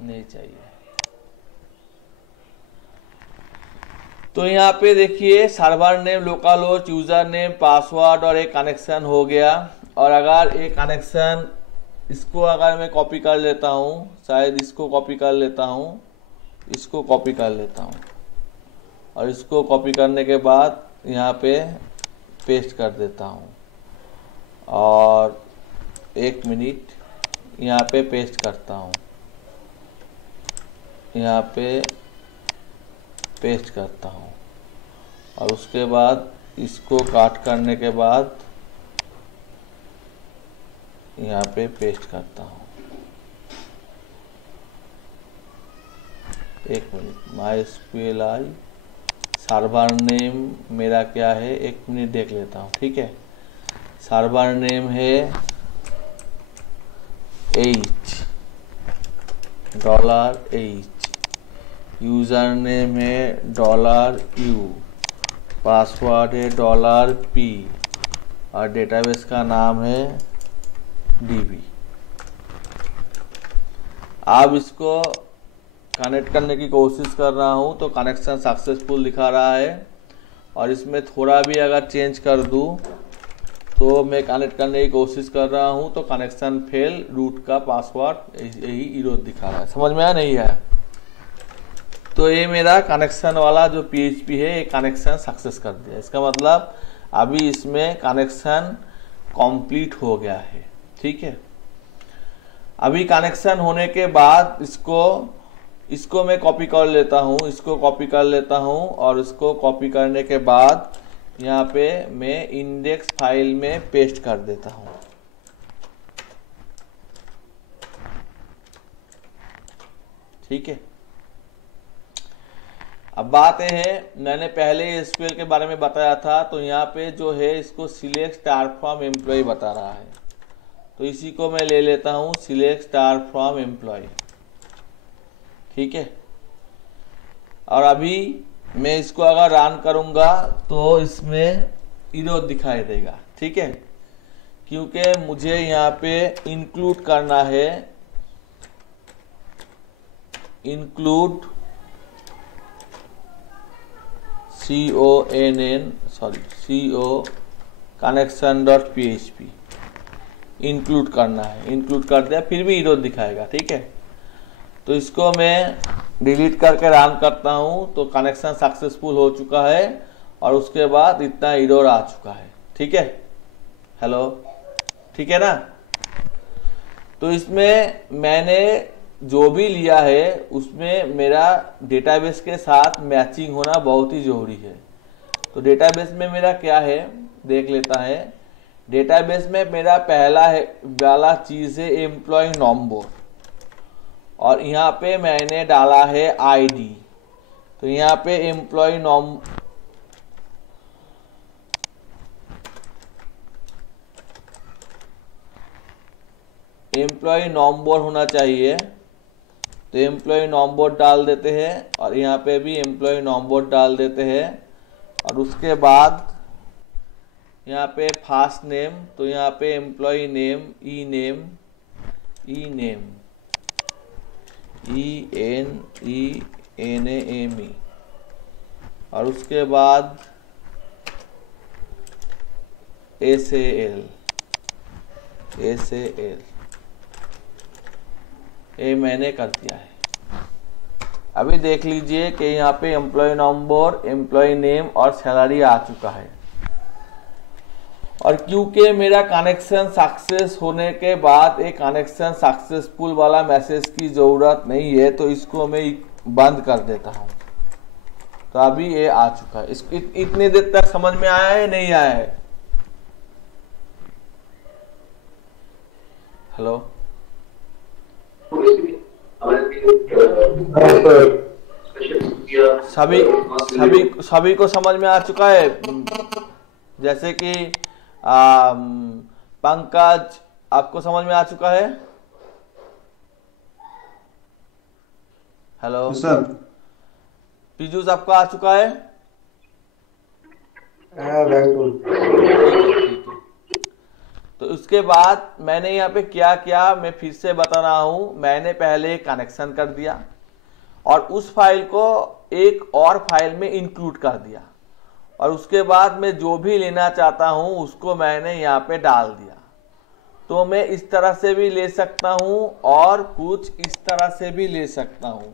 नहीं चाहिए। तो यहाँ पे देखिए server name, local host, user name, password और एक कनेक्शन हो गया। और अगर एक कनेक्शन इसको अगर मैं कॉपी कर लेता हूँ, शायद इसको कॉपी कर लेता हूँ, इसको कॉपी कर लेता हूँ और इसको कॉपी करने के बाद यहाँ पे पेस्ट कर देता हूँ और 1 मिनट यहाँ पे पेस्ट करता हूँ, यहाँ पे पेस्ट करता हूँ और उसके बाद इसको काट करने के बाद यहाँ पे पेस्ट करता हूँ। 1 मिनट, MySQL सर्वर नेम मेरा क्या है, 1 मिनट देख लेता हूँ, ठीक है। सर्वर नेम है $8, यूजर नेम है $U, पासवर्ड है $P और डेटाबेस का नाम है DB। अब इसको कनेक्ट करने की कोशिश कर रहा हूं तो कनेक्शन सक्सेसफुल दिखा रहा है और इसमें थोड़ा भी अगर चेंज कर दूं तो मैं कनेक्ट करने की कोशिश कर रहा हूं तो कनेक्शन फेल, रूट का पासवर्ड यही एरर दिखा रहा है। समझ में आया नहीं आया? तो ये मेरा कनेक्शन वाला जो PHP है ये कनेक्शन सक्सेस कर दिया। इसका मतलब अभी इसमें कनेक्शन कंप्लीट हो गया है, ठीक है। अभी कनेक्शन होने के बाद इसको मैं कॉपी कर लेता हूँ, इसको कॉपी कर लेता हूँ और इसको कॉपी करने के बाद यहाँ पे मैं इंडेक्स फाइल में पेस्ट कर देता हूँ। ठीक है। अब बात यह है, मैंने पहले SQL के बारे में बताया था, तो यहाँ पे जो है इसको सिलेक्ट स्टार फ्रॉम एम्प्लॉय बता रहा है, तो इसी को मैं ले लेता हूँ सिलेक्ट स्टार फ्रॉम एम्प्लॉय। ठीक है। और अभी मैं इसको अगर रन करूंगा तो इसमें एरर दिखाई देगा। ठीक है, क्योंकि मुझे यहाँ पे इंक्लूड करना है, इंक्लूड CO connection.php इंक्लूड करना है। इंक्लूड कर दिया, फिर भी एरर दिखाएगा। ठीक है, तो इसको मैं डिलीट करके रन करता हूं तो कनेक्शन सक्सेसफुल हो चुका है और उसके बाद इतना एरर आ चुका है। ठीक है, हेलो, ठीक है ना। तो इसमें मैंने जो भी लिया है उसमें मेरा डेटाबेस के साथ मैचिंग होना बहुत ही जरूरी है। तो डेटाबेस में मेरा क्या है देख लेता है। डेटाबेस में मेरा पहला है वाला चीज है एम्प्लॉय नंबर, और यहाँ पे मैंने डाला है आईडी। तो यहाँ पे एम्प्लॉय नंबर होना चाहिए, तो एम्प्लॉय नंबर डाल देते हैं और यहाँ पे भी एम्प्लॉय नंबर डाल देते हैं। और उसके बाद यहाँ पे फर्स्ट नेम, तो यहाँ पे एम्प्लॉय नेम ई नेम ENENAME, और उसके बाद SAL ये मैंने कर दिया है। अभी देख लीजिए कि यहाँ पे एम्प्लॉय नंबर, एम्प्लॉय नेम और सैलरी आ चुका है। और क्योंकि मेरा कनेक्शन सक्सेस होने के बाद एक कनेक्शन सक्सेसफुल वाला मैसेज की जरूरत नहीं है, तो इसको मैं बंद कर देता हूं। तो अभी ये आ चुका है। इसको इतनी देर तक समझ में आया है नहीं आया है? हेलो, सभी को समझ में आ चुका है? जैसे कि पंकज, आपको समझ में आ चुका है? हेलो सर, पीयूष, आपको आ चुका है? तो उसके बाद मैंने यहाँ पे क्या किया मैं फिर से बता रहा हूं। मैंने पहले कनेक्शन कर दिया और उस फाइल को एक और फाइल में इंक्लूड कर दिया, और उसके बाद मैं जो भी लेना चाहता हूं उसको मैंने यहाँ पे डाल दिया। तो मैं इस तरह से भी ले सकता हूं और कुछ इस तरह से भी ले सकता हूं।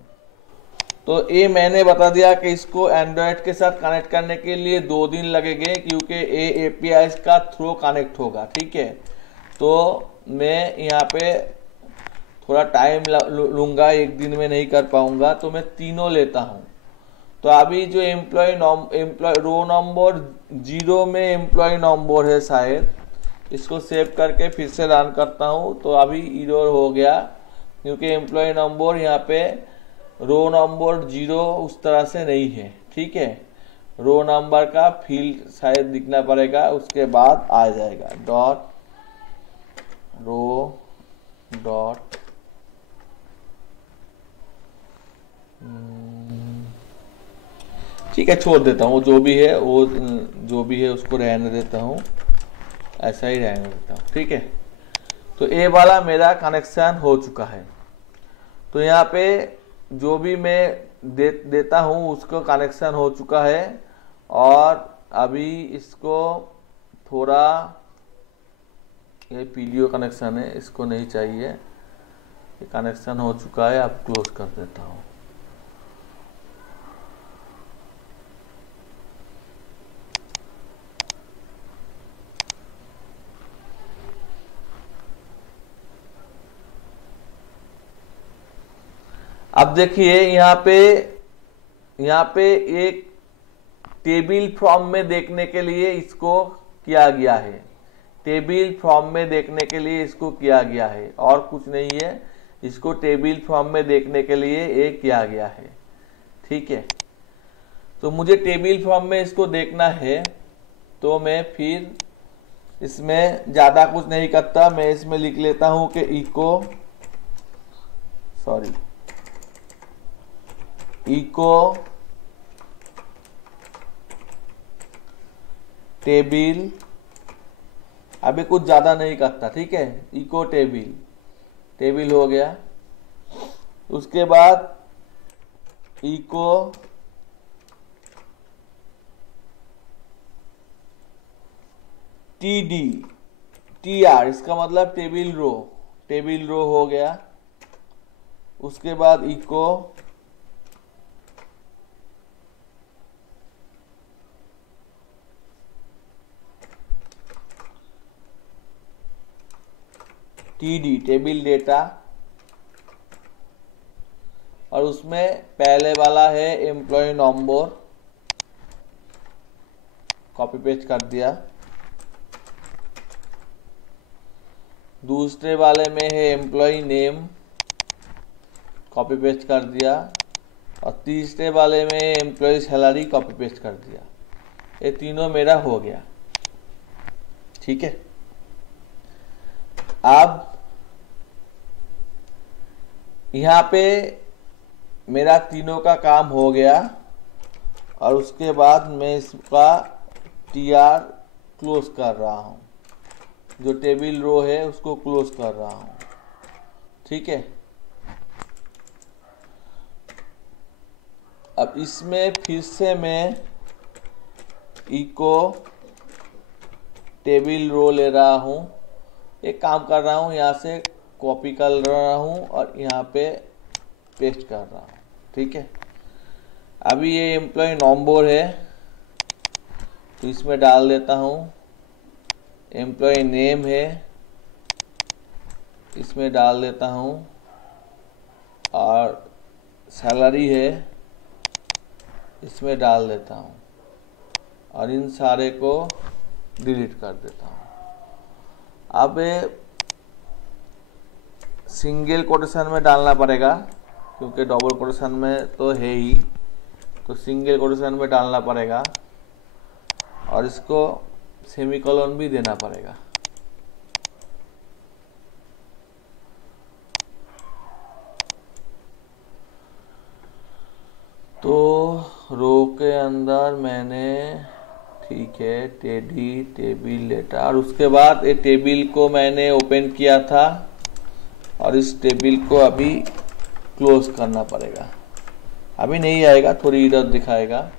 तो ये मैंने बता दिया कि इसको एंड्रॉयड के साथ कनेक्ट करने के लिए 2 दिन लगेंगे, क्योंकि ये एपीआई का थ्रू कनेक्ट होगा। ठीक है, तो मैं यहाँ पे थोड़ा टाइम लूंगा, एक दिन में नहीं कर पाऊंगा, तो मैं तीनों लेता हूँ। तो अभी जो एम्प्लॉय रो नंबर 0 में एम्प्लॉय नंबर है शायद, इसको सेव करके फिर से रन करता हूँ। तो अभी एरर हो गया क्योंकि एम्प्लॉय नंबर यहाँ पे रो नंबर 0 उस तरह से नहीं है। ठीक है, रो नंबर का फील्ड शायद दिखना पड़ेगा, उसके बाद आ जाएगा डॉट रो डॉट ठीक है, छोड़ देता हूँ। जो भी है वो जो भी है उसको रहने देता हूँ, ऐसा ही रहने देता हूँ। ठीक है, तो ए वाला मेरा कनेक्शन हो चुका है। तो यहाँ पे जो भी मैं देता हूँ उसको कनेक्शन हो चुका है। और अभी इसको थोड़ा, ये पीडीओ कनेक्शन है, इसको नहीं चाहिए, ये कनेक्शन हो चुका है। अब क्लोज कर देता हूँ। अब देखिए यहाँ पे एक टेबल फॉर्म में देखने के लिए इसको किया गया है। टेबल फॉर्म में देखने के लिए इसको किया गया है, और कुछ नहीं है। इसको टेबल फॉर्म में देखने के लिए ये किया गया है। ठीक है, तो मुझे टेबल फॉर्म में इसको देखना है, तो मैं फिर इसमें ज्यादा कुछ नहीं करता। मैं इसमें लिख लेता हूं कि इको टेबल, अभी कुछ ज्यादा नहीं करता। ठीक है, इको टेबल हो गया। उसके बाद इको TR, इसका मतलब टेबल रो हो गया। उसके बाद इको टीडी टेबल डेटा, और उसमें पहले वाला है एम्प्लॉय नंबर, कॉपी पेस्ट कर दिया। दूसरे वाले में है एम्प्लॉय नेम, कॉपी पेस्ट कर दिया। और तीसरे वाले में एम्प्लॉय सैलरी, कॉपी पेस्ट कर दिया। ये तीनों मेरा हो गया, ठीक है। अब यहाँ पे मेरा तीनों का काम हो गया, और उसके बाद मैं इसका टीआर क्लोज कर रहा हूँ, जो टेबल रो है उसको क्लोज कर रहा हूँ, ठीक है। अब इसमें फिर से मैं इको टेबल रो ले रहा हूँ, एक काम कर रहा हूँ, यहाँ से कॉपी कर रहा हूँ और यहाँ पे पेस्ट कर रहा हूँ, ठीक है। अभी ये एम्प्लॉय नंबर है तो इसमें डाल देता हूँ। एम्प्लॉय नेम है, इसमें डाल देता हूँ। और सैलरी है, इसमें डाल देता हूँ, और इन सारे को डिलीट कर देता हूँ। अब सिंगल कोटेशन में डालना पड़ेगा, क्योंकि डबल कोटेशन में तो है ही, तो सिंगल कोटेशन में डालना पड़ेगा, और इसको सेमीकोलन भी देना पड़ेगा। तो रो के अंदर मैंने, ठीक है, टेडी टेबल डेटा, और उसके बाद ये टेबल को मैंने ओपन किया था, और इस टेबल को अभी क्लोज करना पड़ेगा। अभी नहीं आएगा, थोड़ी इधर दिखाएगा।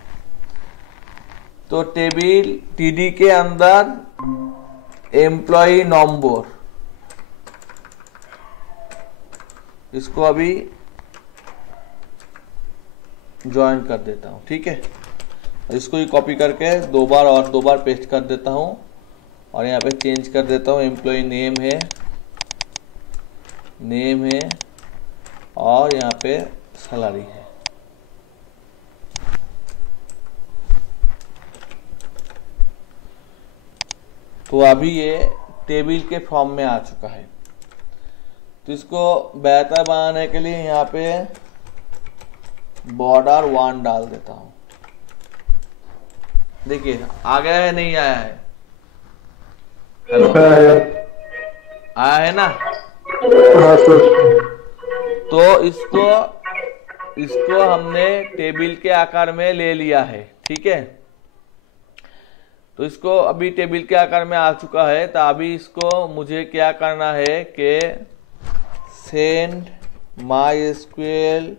तो टेबल टीडी के अंदर एम्प्लॉय नंबर, इसको अभी ज्वाइन कर देता हूँ, ठीक है। इसको ही कॉपी करके दो बार पेस्ट कर देता हूँ, और यहाँ पे चेंज कर देता हूँ। एम्प्लॉय नेम है, और यहाँ पे सैलरी है। तो अभी ये टेबल के फॉर्म में आ चुका है। तो इसको बेहतर बनाने के लिए यहाँ पे बॉर्डर 1 डाल देता हूँ। देखिए आ गया है, नहीं आया है? हेलो, आया है ना? तो इसको हमने टेबल के आकार में ले लिया है, ठीक है। तो इसको अभी टेबल के आकार में आ चुका है। तो अभी इसको मुझे क्या करना है कि send MySQL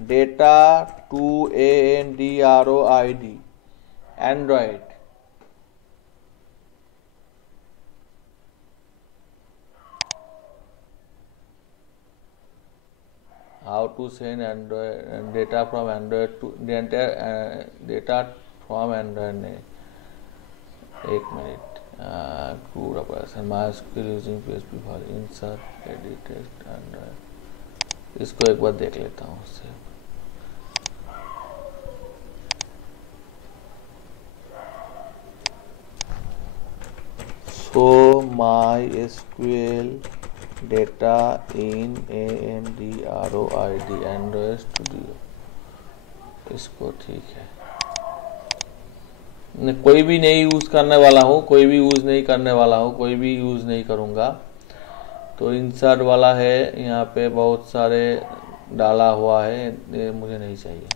data to ANDROID android. How to send android data from android to data from android ने, एक minute. Crud operation MySQL using PHP for insert edit android. इसको एक बार देख लेता हूँ उससे। So MySQL data in ANDROID Android Studio, इसको ठीक है। कोई भी नहीं यूज करने वाला हूँ, कोई भी यूज नहीं करने वाला हूँ, कोई भी यूज नहीं करूँगा। तो इंसर्ट वाला है, यहाँ पे बहुत सारे डाला हुआ है, ये मुझे नहीं चाहिए।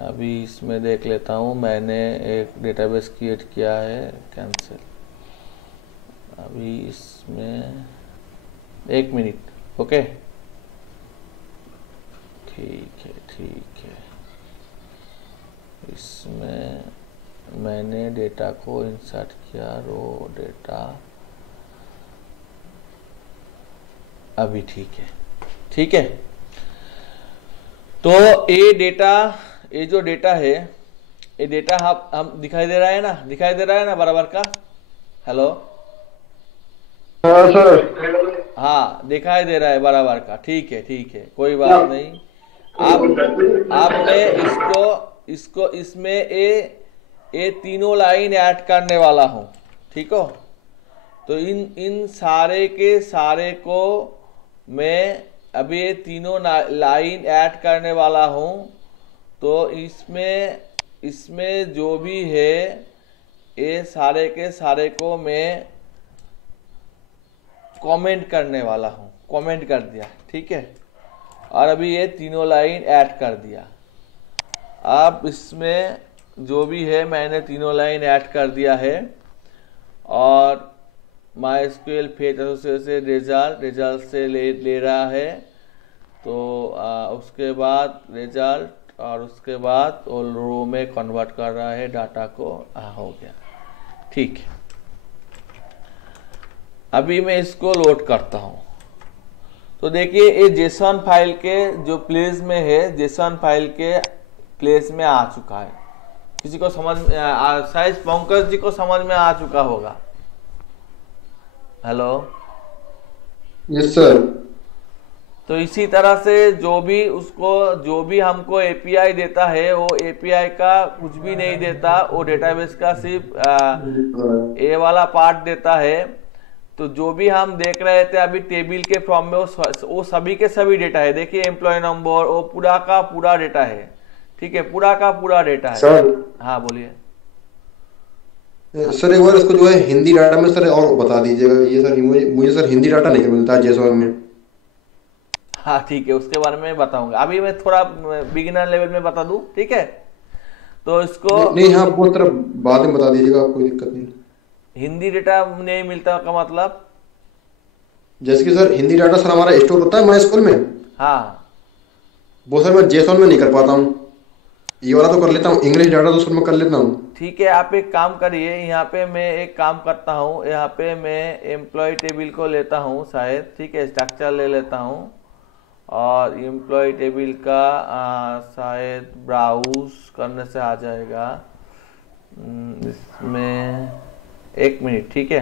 अभी इसमें देख लेता हूँ, मैंने एक डेटाबेस क्रिएट किया है, कैंसिल। अभी इसमें एक मिनट, ओके, ठीक है। इसमें मैंने डेटा को इंसर्ट किया, रो डेटा, अभी ठीक ठीक है। तो ये जो डेटा है, ये डेटा हम दिखाई दे रहा है ना, दिखाई दे रहा है ना बराबर का। हेलो, हाँ सर। हाँ दिखाई दे रहा है बराबर का, ठीक है ठीक है, कोई बात नहीं। आप मैं इसको इसको इसमें ये तीनों लाइन ऐड करने वाला हूं, ठीक हो। तो इन सारे के सारे को मैं अभी ये तीनों लाइन ऐड करने वाला हूं। तो इसमें जो भी है ये सारे के सारे को मैं कमेंट करने वाला हूं, कमेंट कर दिया, ठीक है। और अभी ये तीनों लाइन ऐड कर दिया। अब इसमें जो भी है मैंने तीनों लाइन ऐड कर दिया है। और MySQL फेच एसोसिएशन रिजल्ट से ले रहा है। तो उसके बाद रिजल्ट और उसके बाद वो रो में कन्वर्ट कर रहा है डाटा को। हो गया, ठीक है। अभी मैं इसको लोड करता हूं। तो देखिए ये जेसन फाइल के जो प्लेस में है, जेसन फाइल के प्लेस में आ चुका है। किसी को समझ में शायद पंकज जी को समझ में आ चुका होगा। Hello, yes sir. तो इसी तरह से जो भी हमको एपीआई देता है, वो एपीआई का कुछ भी नहीं देता, वो डेटाबेस का सिर्फ ए वाला पार्ट देता है। तो जो भी हम देख रहे थे अभी टेबल के फॉर्म में, वो सभी के सभी डेटा है। देखिए एम्प्लॉय नंबर, वो पूरा का पूरा डेटा है, ठीक है, पूरा का पूरा डेटा है सर। हाँ बोलिए सर एक बार इसको जो है हिंदी डाटा में सर और बता दीजिएगा। ये सर मुझे सर हिंदी डाटा नहीं मिलता जेसॉन में। हाँ ठीक है, उसके बारे में बताऊंगा। अभी मैं थोड़ा बिगिनर लेवल में बता दूं, ठीक है। तो इसको नहीं, हाँ वो तरफ बाद में बता दीजिएगा, कोई दिक्कत नहीं। हिंदी डेटा नहीं मिलता का मतलब? जैसे कि सर हिंदी डाटा सर हमारा स्टोर होता है MySQL में। हाँ, वो सर मैं जेसॉन में नहीं कर पाता हूँ। ये वाला तो कर लेता हूँ, इंग्लिश डाटा तो सर मैं कर लेता हूँ। ठीक है, आप एक काम करिए, यहाँ पे मैं एक काम करता हूँ, यहाँ पे मैं एम्प्लॉय टेबल को लेता हूँ शायद, ठीक है, स्ट्रक्चर ले लेता हूँ। और एम्प्लॉय टेबल का शायद ब्राउज करने से आ जाएगा। इसमें एक मिनट, ठीक है।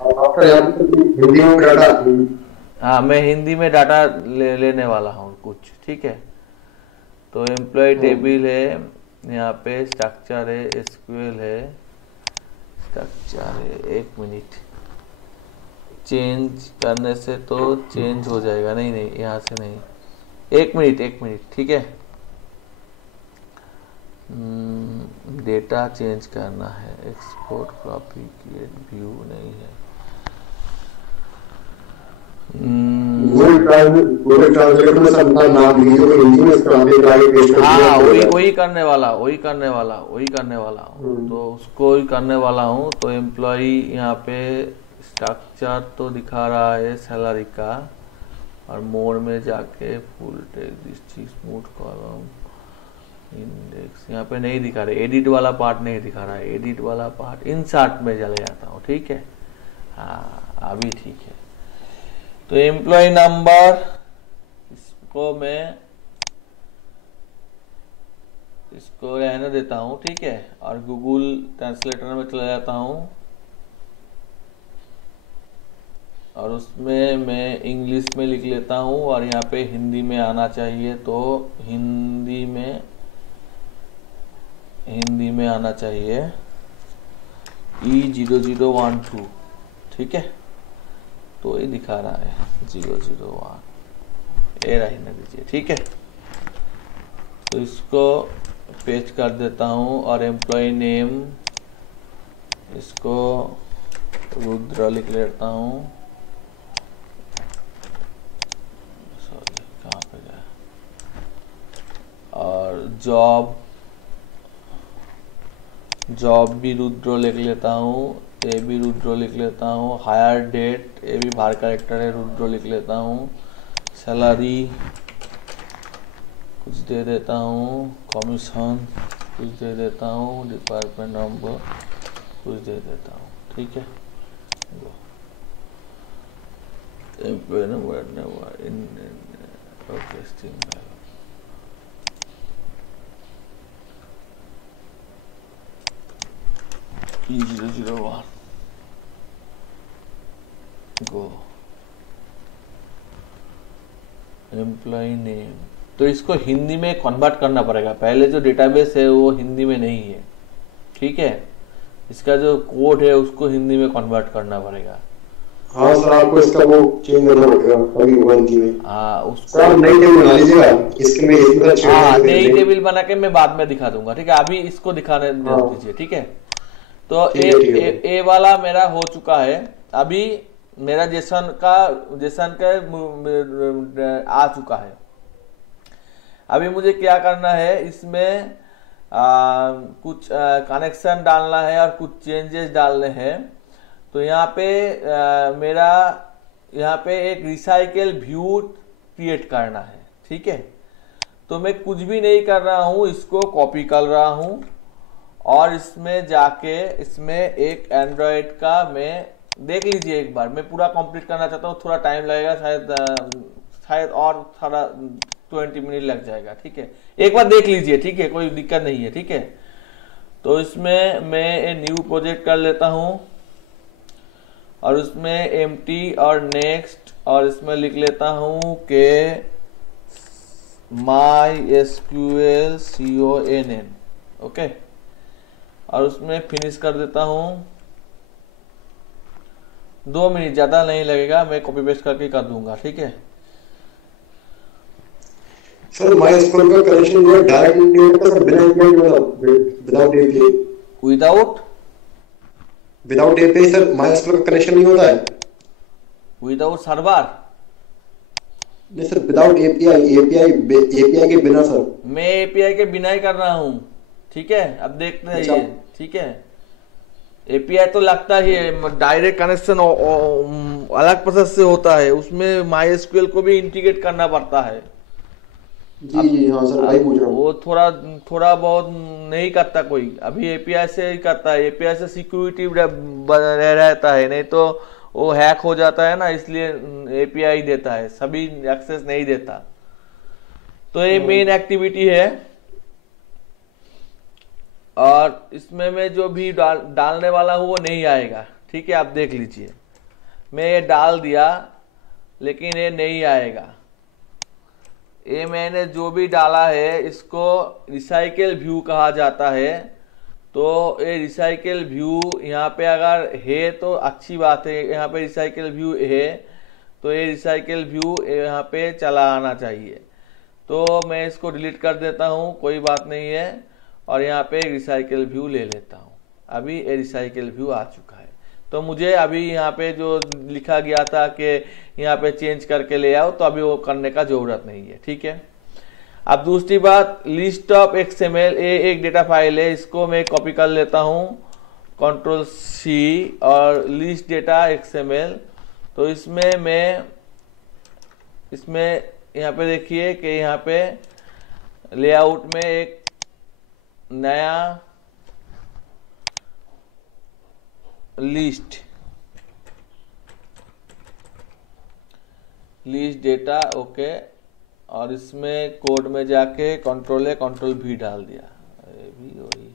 हिंदी में डाटा, हाँ मैं हिंदी में डाटा लेने वाला हूँ कुछ, ठीक है। तो एम्प्लॉय टेबल है, यहाँ पे स्ट्रक्चर है, एसक्यूएल है, स्ट्रक्चर है। एक मिनट, चेंज करने से तो चेंज हो जाएगा, नहीं नहीं यहाँ से नहीं, एक मिनट, ठीक है। डेटा चेंज करना है, एक्सपोर्ट कॉपी क्रिएट व्यू नहीं है। हाँ वही करने वाला हूँ। तो उसको ही करने वाला हूँ। तो एम्प्लॉय यहाँ पे स्ट्रक्चर तो दिखा रहा है सैलरी का, और मोड में जाके फुल टेक्स्ट दिस चीज स्मूथ कॉलम इंडेक्स यहाँ पे नहीं दिखा रहा, एडिट वाला पार्ट नहीं दिखा रहा है। एडिट वाला पार्ट इंसर्ट में चले जाता हूँ, ठीक है। हाँ अभी ठीक है। तो एम्प्लॉय नंबर, इसको मैं इसको रहने देता हूँ, ठीक है। और गूगल ट्रांसलेटर में चला जाता हूँ, और उसमें मैं इंग्लिश में लिख लेता हूँ, और यहाँ पे हिंदी में आना चाहिए। तो हिंदी में आना चाहिए E0012, ठीक है। तो ये दिखा रहा है 001, ये रहने दीजिए, ठीक है। तो इसको पेस्ट कर देता हूँ, और एम्प्लॉय नेम इसको रुद्र लिख लेता हूँ। सॉरी कहाँ पे गया। और जॉब भी रुद्र लिख लेता हूँ, ए भी रुद्र लिख लेता हूँ। हायर डेट, ए भी बाहर कैरेक्टर है, रुद्र लिख लेता हूँ। सैलरी कुछ दे देता हूँ, कमीशन कुछ दे देता हूँ, डिपार्टमेंट नंबर कुछ दे देता हूँ, ठीक है। Employee number okay stream E001 go employee name. तो इसको हिंदी में कन्वर्ट करना पड़ेगा, पहले जो डेटाबेस है वो हिंदी में नहीं है, ठीक है। इसका जो कोड है उसको हिंदी में कन्वर्ट करना पड़ेगा। हाँ सर, आपको इसका वो चेंज करना पड़ेगा अभी हिंदी में। हाँ उसको सर नई टेबल बना लीजिएगा इसके में, इसमें हाँ नई टेबल बना के मैं बाद में दिखा दूंगा, ठीक है। अभी इसको दिखाने दीजिए, ठीक है। तो ए वाला मेरा हो चुका है। अभी मेरा जेसन का आ चुका है। अभी मुझे क्या करना है, इसमें कुछ कनेक्शन डालना है और कुछ चेंजेस डालने हैं। तो यहाँ पे यहाँ पे एक रिसाइकल व्यू क्रिएट करना है, ठीक है। तो मैं कुछ भी नहीं कर रहा हूँ, इसको कॉपी कर रहा हूँ और इसमें जाके इसमें एक एंड्रॉयड का मैं देख लीजिए एक बार, मैं पूरा कंप्लीट करना चाहता हूँ, थोड़ा टाइम लगेगा, शायद और थोड़ा 20 मिनट लग जाएगा, ठीक है। एक बार देख लीजिए, ठीक है, कोई दिक्कत नहीं है, ठीक है। तो इसमें मैं न्यू प्रोजेक्ट कर लेता हूँ और उसमें एम्प्टी और नेक्स्ट, और इसमें लिख लेता हूँ कि MySQL CONN, ओके। और उसमें फिनिश कर देता हूँ। 2 मिनट, ज्यादा नहीं लगेगा, मैं कॉपी पेस्ट करके कर दूंगा, ठीक है। सर MySQL का कनेक्शन जो है डायरेक्ट नहीं होता सर, बिना API without API। Without API sir MySQL का कनेक्शन नहीं होता है। विदाउट सर्वर नहीं सर, विदाउट API के बिना सर। मैं API के बिना ही कर रहा हूँ, ठीक है। अब देखते हैं ये, ठीक है। API तो लगता ही है, डायरेक्ट कनेक्शन अलग प्रोसेस से होता है, उसमें MySQL को भी इंटीग्रेट करना पड़ता है। जी हाँ सर, वही पूछ रहा हूँ। वो थोड़ा बहुत नहीं करता कोई, अभी API से ही करता है। API से सिक्योरिटी रहता है, नहीं तो वो हैक हो जाता है ना, इसलिए API देता है, सभी एक्सेस नहीं देता। तो ये मेन एक्टिविटी है। और इसमें मैं जो भी डालने वाला हूँ वो नहीं आएगा, ठीक है। आप देख लीजिए, मैं ये डाल दिया लेकिन ये नहीं आएगा। ये मैंने जो भी डाला है इसको रिसाइकल व्यू कहा जाता है। तो ये रिसाइकल व्यू यहाँ पे अगर है तो अच्छी बात है, यहाँ पे रिसाइकल व्यू है तो ये रिसाइकल व्यू यहाँ पे चला आना चाहिए। तो मैं इसको डिलीट कर देता हूँ, कोई बात नहीं है, और यहाँ पे रिसाइकल व्यू ले लेता हूँ। अभी ये रिसाइकल व्यू आ चुका है। तो मुझे अभी यहाँ पे जो लिखा गया था कि यहाँ पे चेंज करके ले आओ, तो अभी वो करने का जरूरत नहीं है, ठीक है। अब दूसरी बात, लिस्ट ऑफ XML, ये एक डेटा फाइल है, इसको मैं कॉपी कर लेता हूँ, Ctrl+C, और लिस्ट डेटा XML। तो इसमें मैं यहाँ पे देखिए कि यहाँ पे लेआउट में एक नया लिस्ट डेटा, ओके। और इसमें कोड में जाके Ctrl+A Ctrl+V डाल दिया, भी वही है,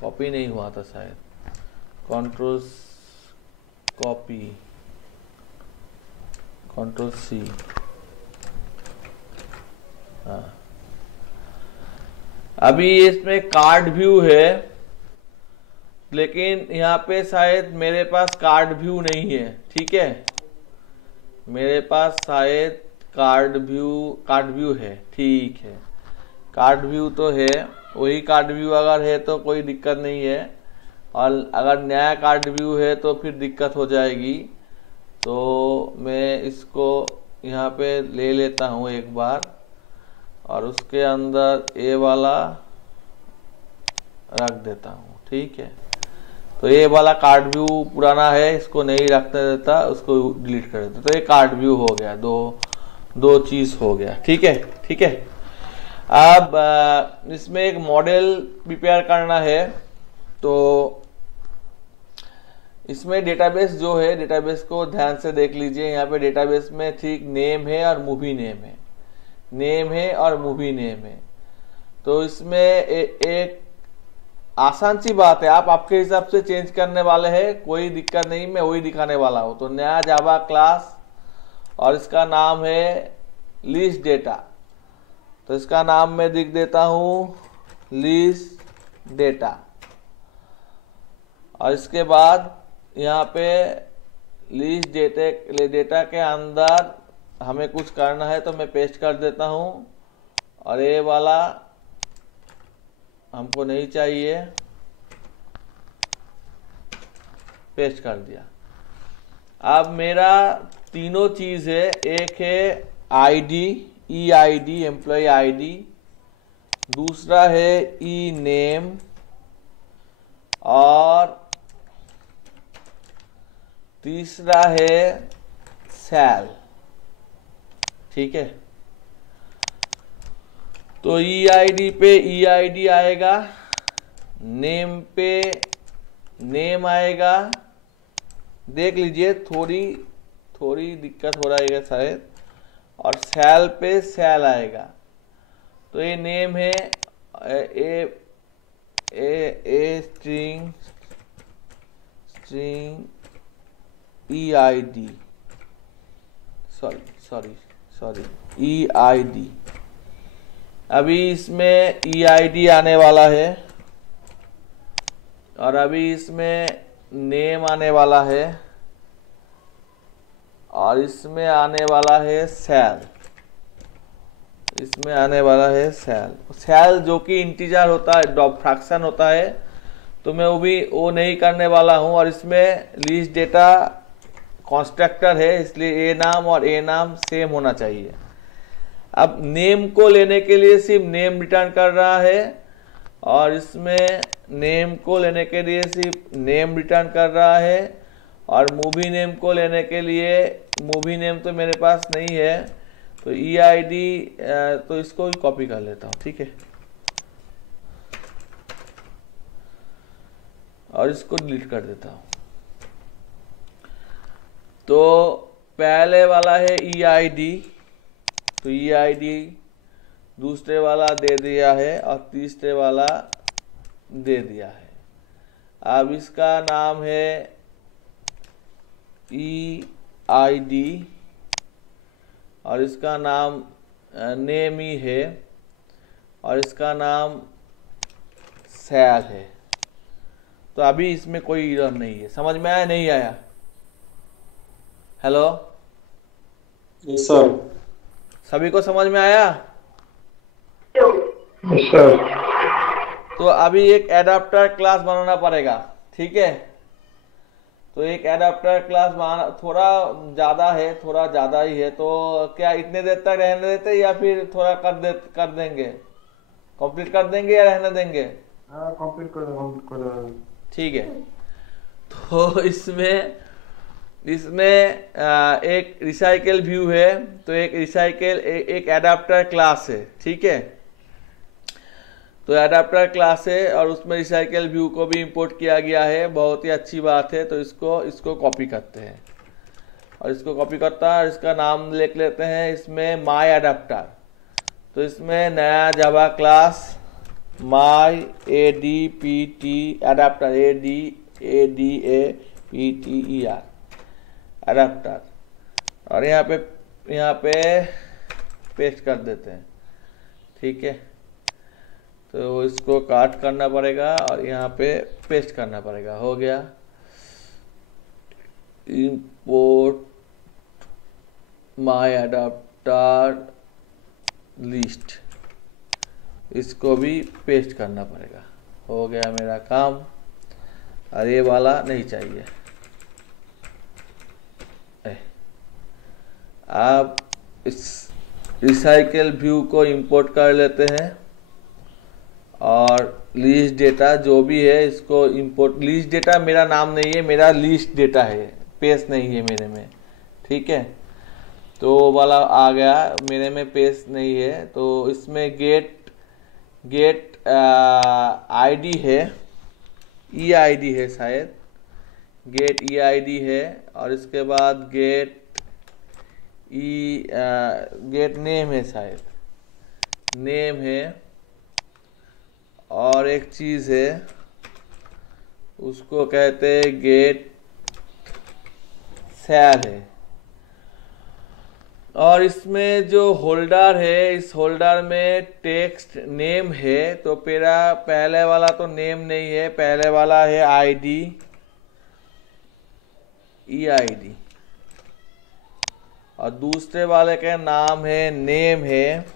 कॉपी नहीं हुआ था शायद। कॉपी Ctrl+C, हाँ। अभी इसमें कार्ड व्यू है, लेकिन यहाँ पे शायद मेरे पास कार्ड व्यू नहीं है, ठीक है। मेरे पास शायद कार्ड व्यू है, ठीक है। कार्ड व्यू तो है, वही कार्ड व्यू अगर है तो कोई दिक्कत नहीं है, और अगर नया कार्ड व्यू है तो फिर दिक्कत हो जाएगी। तो मैं इसको यहाँ पे ले लेता हूँ एक बार, और उसके अंदर ये वाला रख देता हूँ, ठीक है। तो ये वाला कार्ड व्यू पुराना है, इसको नहीं रखने देता, उसको डिलीट कर देता। तो ये कार्ड व्यू हो गया, दो चीज हो गया, ठीक है, ठीक है। अब इसमें एक मॉडल प्रिपेयर करना है। तो इसमें डेटाबेस जो है, डेटाबेस को ध्यान से देख लीजिए। यहाँ पे डेटाबेस में ठीक नेम है और मूवी नेम है, नेम है और मूवी नेम है। तो इसमें एक आसान सी बात है, आप आपके हिसाब से चेंज करने वाले हैं, कोई दिक्कत नहीं, मैं वही दिखाने वाला हूँ। तो नया जावा क्लास और इसका नाम है लिस्ट डेटा। तो इसका नाम मैं लिख देता हूँ लिस्ट डेटा। और इसके बाद यहाँ पे लिस्ट डेटा के अंदर हमें कुछ करना है तो मैं पेस्ट कर देता हूँ, और ये वाला हमको नहीं चाहिए, पेस्ट कर दिया। अब मेरा तीनों चीज है, एक है आईडी, ई आईडी, एम्प्लॉय आईडी, दूसरा है ई नेम, और तीसरा है सेल। ठीक है, तो ई आईडी पे ई आईडी आएगा, नेम पे नेम आएगा। देख लीजिए थोड़ी दिक्कत हो रहा है शायद, और सेल पे सेल आएगा। तो ये नेम है a string E I D, sorry E I D. अभी इसमें ई आई डी आने वाला है, और अभी इसमें नेम आने वाला है, और इसमें आने वाला है सेल, इसमें आने वाला है सेल जो कि इंटीजर होता है, फ्रैक्शन होता है। तो मैं वो नहीं करने वाला हूं। और इसमें लिस्ट डेटा कंस्ट्रक्टर है, इसलिए ए नाम और ए नाम सेम होना चाहिए। अब नेम को लेने के लिए सिर्फ नेम रिटर्न कर रहा है, और इसमें नेम को लेने के लिए सिर्फ नेम रिटर्न कर रहा है, और मूवी नेम को लेने के लिए मूवी नेम तो मेरे पास नहीं है, तो ई आई डी, तो इसको ही कॉपी कर लेता हूँ। ठीक है, और इसको डिलीट कर देता हूँ। तो पहले वाला है ई आई डी, तो ई आई डी दूसरे वाला दे दिया है, और तीसरे वाला दे दिया है। अब इसका नाम है ई आई डी, और इसका नाम नेम ही है, और इसका नाम सेल है। तो अभी इसमें कोई एरर नहीं है। समझ में आया, नहीं आया? हेलो सर, सभी को समझ में आया? सर, तो अभी एक एडाप्टर क्लास बनाना पड़ेगा। ठीक है, तो एक एडाप्टर क्लास बनाना थोड़ा ज़्यादा ही है। तो क्या इतने देर तक रहने देते, या फिर थोड़ा कर देंगे, कंप्लीट कर देंगे या रहने देंगे? हाँ, कंप्लीट कर दो। ठीक है, तो इसमें एक रिसाइकल व्यू है, तो एक एडाप्टर क्लास है। ठीक है, तो एडाप्टर क्लास है, और उसमें रिसाइकल व्यू को भी इंपोर्ट किया गया है। बहुत ही अच्छी बात है। तो इसको कॉपी करते हैं, और इसको कॉपी करता है, इसका नाम लिख लेते हैं इसमें माई एडाप्टर। तो इसमें नया Java class my ADPT adapter, ADAPTER adapter, और यहाँ पे पेस्ट कर देते हैं। ठीक है, तो इसको काट करना पड़ेगा, और यहाँ पे पेस्ट करना पड़ेगा। हो गया, इंपोर्ट माई एडाप्टर लिस्ट, इसको भी पेस्ट करना पड़ेगा। हो गया मेरा काम, और ये वाला नहीं चाहिए। आप इस रिसाइकल व्यू को इंपोर्ट कर लेते हैं, और लिस्ट डेटा जो भी है इसको इंपोर्ट। लिस्ट डेटा मेरा नाम नहीं है, मेरा लिस्ट डेटा है, पेज नहीं है मेरे में। ठीक है, तो वाला आ गया, मेरे में पेज नहीं है। तो इसमें गेट आईडी है, ई आईडी है शायद, गेट EID है, और इसके बाद गेट नेम है, शायद नेम है, और एक चीज़ है उसको कहते हैं गेट सेल है। और इसमें जो होल्डर है, इस होल्डर में टेक्स्ट नेम है, तो मेरा पहले वाला तो नेम नहीं है, पहले वाला है ID EID, और दूसरे वाले का नाम है नेम है,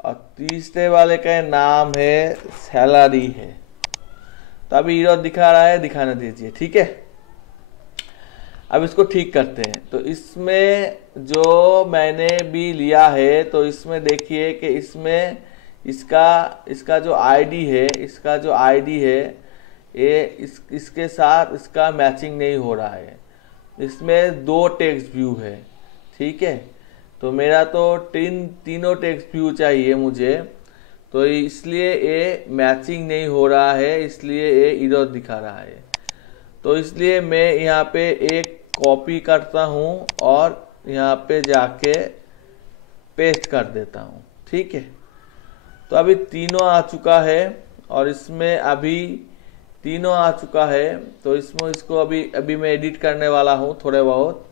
और तीसरे वाले का नाम है सैलरी है। तो अभी एरर दिखा रहा है, दिखाने दीजिए, ठीक है। अब इसको ठीक करते हैं। तो इसमें जो मैंने भी लिया है, तो इसमें देखिए कि इसमें इसका जो आईडी है, इसका जो आईडी है ये इसके साथ इसका मैचिंग नहीं हो रहा है। इसमें 2 टेक्स्ट व्यू है, ठीक है। तो मेरा तो तीनों टेक्स्ट व्यू चाहिए मुझे, तो इसलिए ये मैचिंग नहीं हो रहा है, इसलिए ये एरर दिखा रहा है। तो इसलिए मैं यहाँ पे एक कॉपी करता हूँ और यहाँ पे जाके पेस्ट कर देता हूँ, ठीक है। तो अभी तीनों आ चुका है, और इसमें अभी तीनों आ चुका है। तो इसमें इसको अभी मैं एडिट करने वाला हूँ थोड़े बहुत।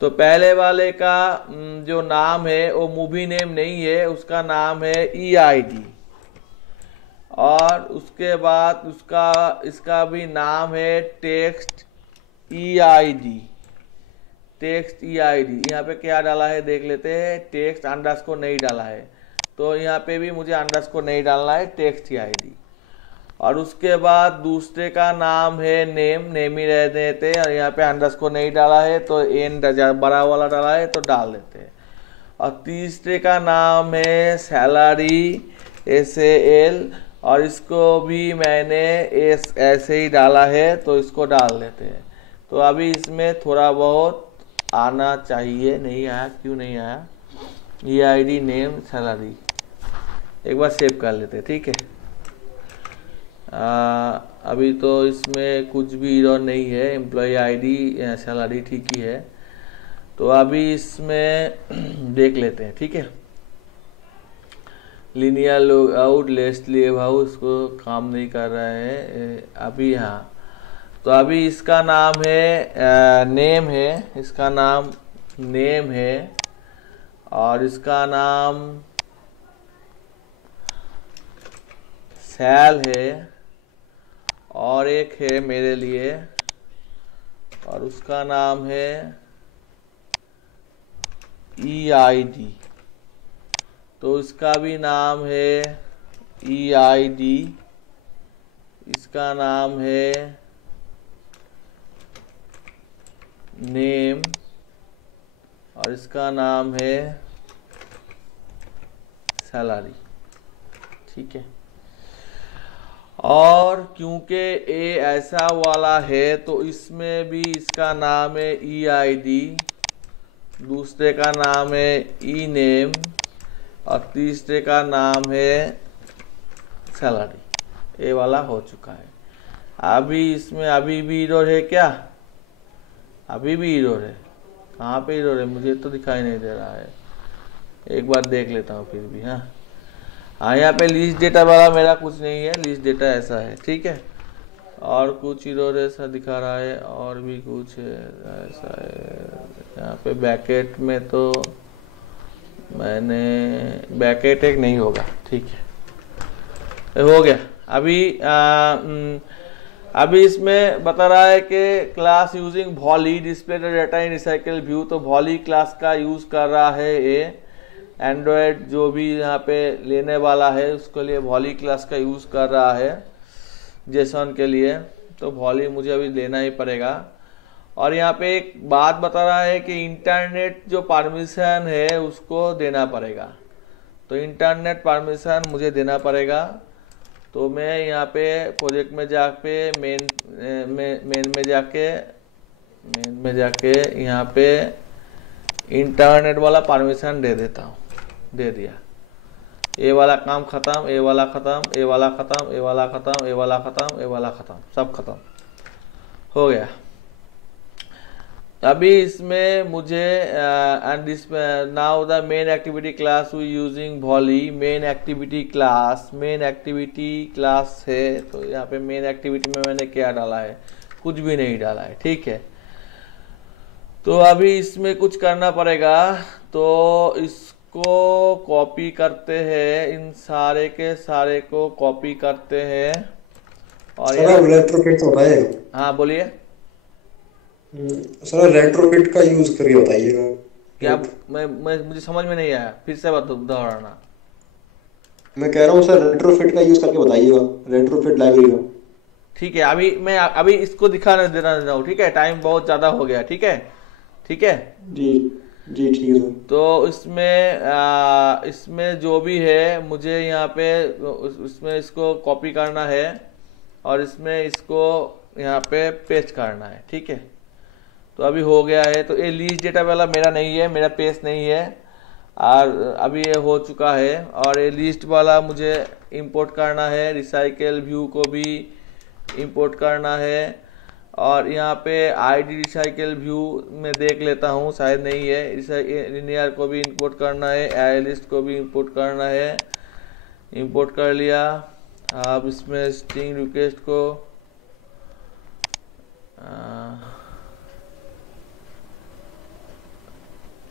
तो पहले वाले का जो नाम है वो मूवी नेम नहीं है, उसका नाम है EID, और उसके बाद इसका भी नाम है टेक्स्ट EID। यहाँ पे क्या डाला है देख लेते हैं, टेक्स्ट अंडरस्कोर नहीं डाला है, तो यहाँ पे भी मुझे अंडरस्कोर नहीं डालना है, टेक्स्ट EID। और उसके बाद दूसरे का नाम है नेम ही रह देते हैं, और यहाँ पे अंडरस्कोर नहीं डाला है, तो एन बड़ा वाला डाला है तो डाल देते हैं। और तीसरे का नाम है सैलरी SAL, और इसको भी मैंने ऐसे ही डाला है, तो इसको डाल देते हैं। तो अभी इसमें थोड़ा बहुत आना चाहिए, नहीं आया, क्यों नहीं आया, EID नेम सैलरी। एक बार सेव कर लेते हैं, ठीक है। अभी तो इसमें कुछ भी एरर नहीं है, एम्प्लॉय ID सैलरी ठीक ही है। तो अभी इसमें देख लेते हैं, ठीक है। Linear log out lest leave house, इसको काम नहीं कर रहा है अभी। हाँ, तो अभी इसका नाम है नेम है, इसका नाम नेम है, और इसका नाम सेल है, और एक है मेरे लिए, और उसका नाम है EID। तो इसका भी नाम है EID, इसका नाम है नेम, और इसका नाम है सैलरी, ठीक है। और क्योंकि ये ऐसा वाला है, तो इसमें भी इसका नाम है EID, दूसरे का नाम है ENAME, और तीसरे का नाम है सैलरी। ये वाला हो चुका है। अभी इसमें अभी भी एरर है क्या? अभी भी एरर है। कहाँ पे एरर है? मुझे तो दिखाई नहीं दे रहा है। एक बार देख लेता हूँ फिर भी। हाँ, यहाँ पे लिस्ट डेटा वाला मेरा कुछ नहीं है, लिस्ट डेटा ऐसा है, ठीक है। और कुछ एरर ऐसा दिखा रहा है, और भी कुछ ऐसा है। यहाँ पे बैकेट में तो मैंने बैकेट एक नहीं होगा, ठीक है, हो गया। अभी इसमें बता रहा है कि class using volley display data in recycle view. तो वॉली क्लास का यूज़ कर रहा है ये एंड्रॉयड जो भी यहाँ पे लेने वाला है उसके लिए वॉली क्लास का यूज़ कर रहा है जेसन के लिए। तो वॉली मुझे अभी लेना ही पड़ेगा। और यहाँ पे एक बात बता रहा है कि इंटरनेट जो परमिशन है उसको देना पड़ेगा। तो इंटरनेट परमिशन मुझे देना पड़ेगा। तो मैं यहाँ पे प्रोजेक्ट में जाके मेन में जाके यहाँ पे इंटरनेट वाला परमिशन दे देता हूँ। दे दिया। ये वाला काम ख़त्म, ये वाला ख़त्म, ये वाला ख़त्म, ये वाला ख़त्म, ये वाला ख़त्म, ये वाला ख़त्म, सब ख़त्म। हो गया। अभी इसमें मुझे and this now the main activity class we using volley, main activity class है। तो यहाँ पे मेन एक्टिविटी में मैंने क्या डाला है, कुछ भी नहीं डाला है, ठीक है। तो अभी इसमें कुछ करना पड़ेगा, तो इसको कॉपी करते हैं, इन सारे के सारे को कॉपी करते हैं और सर आप रेट्रोफिट तो बताइए। हाँ बोलिए। सर रेट्रोफिट का यूज करके बताइएगा। क्या? मैं मुझे समझ में नहीं आया, फिर से दोहराना। मैं कह रहा हूँ सर रेट्रोफिट का यूज करके बताइएगा, रेट्रोफिट लाइब्रेरी का। ठीक है, अभी इसको दिखाने देना रहा हूँ, ठीक है, टाइम बहुत ज़्यादा हो गया, ठीक है, ठीक है। जी जी ठीक है सर। तो इसमें जो भी है मुझे यहाँ पे इसमें इसको कॉपी करना है और इसमें इसको यहाँ पे पेस्ट करना है, ठीक है। तो अभी हो गया है। तो ये लीस्ट डेटा वाला मेरा नहीं है, मेरा पेस्ट नहीं है, और अभी ये हो चुका है। और ये लिस्ट वाला मुझे इंपोर्ट करना है, रिसाइकल व्यू को भी इंपोर्ट करना है। और यहाँ पे आईडी रिसाइकल व्यू में देख लेता हूँ, शायद नहीं है। लिनियर को भी इंपोर्ट करना है, एरे लिस्ट को भी इंपोर्ट करना है, इंपोर्ट कर लिया। आप इसमें स्ट्रिंग रिक्वेस्ट को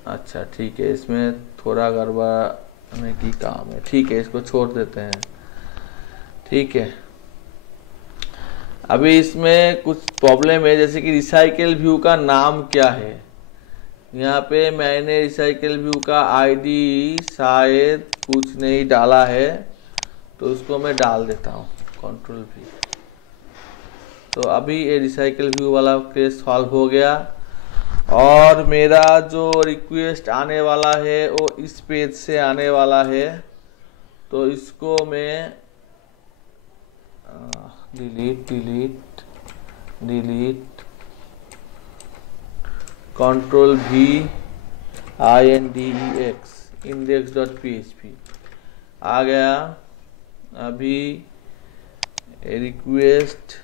अच्छा ठीक है, इसमें थोड़ा गड़बड़ाने की काम है, ठीक है, इसको छोड़ देते हैं, ठीक है। अभी इसमें कुछ प्रॉब्लम है, जैसे कि रिसाइकल व्यू का नाम क्या है। यहाँ पे मैंने रिसाइकल व्यू का आईडी शायद कुछ नहीं डाला है, तो उसको मैं डाल देता हूँ, कंट्रोल भी। तो अभी ये रिसाइकल व्यू वाला केस सॉल्व हो गया। और मेरा जो रिक्वेस्ट आने वाला है वो इस पेज से आने वाला है, तो इसको मैं delete control V INDEX index.php आ गया। अभी रिक्वेस्ट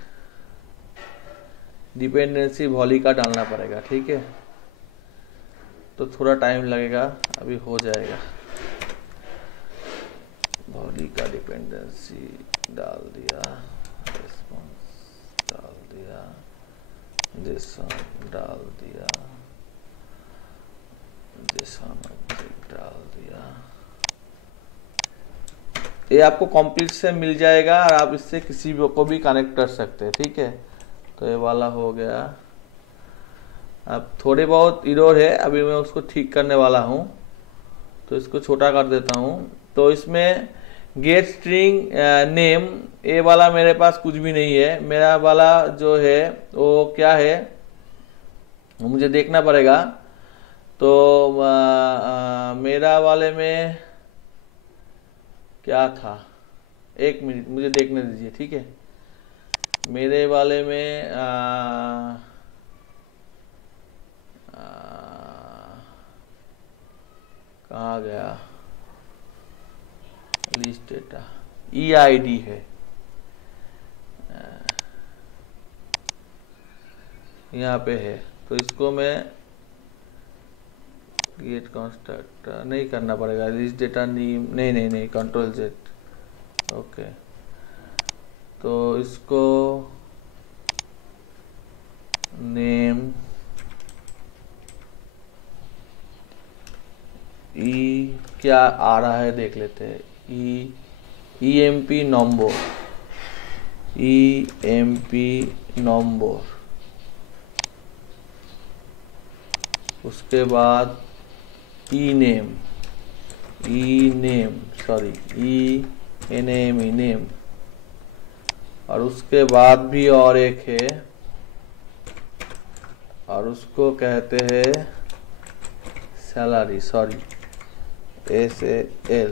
डिपेंडेंसी वॉली का डालना पड़ेगा, ठीक है, तो थोड़ा टाइम लगेगा, अभी हो जाएगा। वॉली का डिपेंडेंसी डाल दिया, रिस्पॉन्स डाल दिया, जेसन डाल दिया, जेसन ऑब्जेक्ट डाल दिया। ये आपको कंप्लीट से मिल जाएगा और आप इससे किसी को भी कनेक्ट कर सकते हैं, ठीक है। तो ये वाला हो गया। अब थोड़े बहुत इरर है, अभी मैं उसको ठीक करने वाला हूँ, तो इसको छोटा कर देता हूँ। तो इसमें गेट स्ट्रिंग नेम, ये वाला मेरे पास कुछ भी नहीं है। मेरा वाला जो है वो क्या है, वो मुझे देखना पड़ेगा। तो मेरा वाले में क्या था, एक मिनट मुझे देखने दीजिए, ठीक है। मेरे वाले में कहाँ गया, लिस्ट डेटा EID है, यहाँ पे है। तो इसको मैं गेट कंस्ट्रक्टर नहीं करना पड़ेगा, लिस्ट डेटा नेम नहीं कंट्रोल Z, ओके। तो इसको नेम क्या आ रहा है देख लेते हैं, EMP नंबर, उसके बाद ENAME नेम, और उसके बाद भी और एक है, और उसको कहते हैं सैलरी, SAL।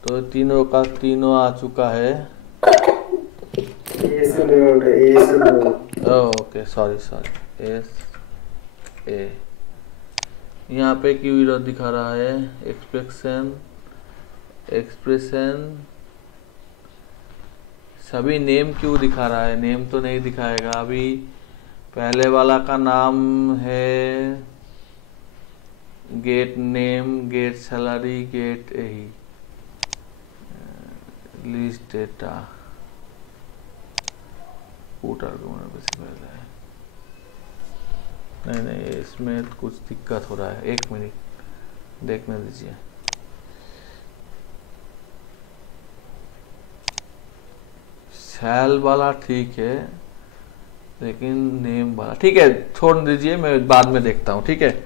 तो तीनों का तीनों आ चुका है। Okay sorry SA। यहाँ पे क्यों एरर दिखा रहा है, एक्सप्रेशन सभी नेम क्यों दिखा रहा है? नेम तो नहीं दिखाएगा अभी। पहले वाला का नाम है get name, get salary, get यही लिस्ट डेटा, पुट आर्गुमेंट से पहले है। नहीं, इसमें कुछ दिक्कत हो रहा है, 1 मिनट देखने दीजिए। सेल वाला ठीक है, लेकिन नेम वाला ठीक है, छोड़ दीजिए, मैं बाद में देखता हूँ। ठीक है,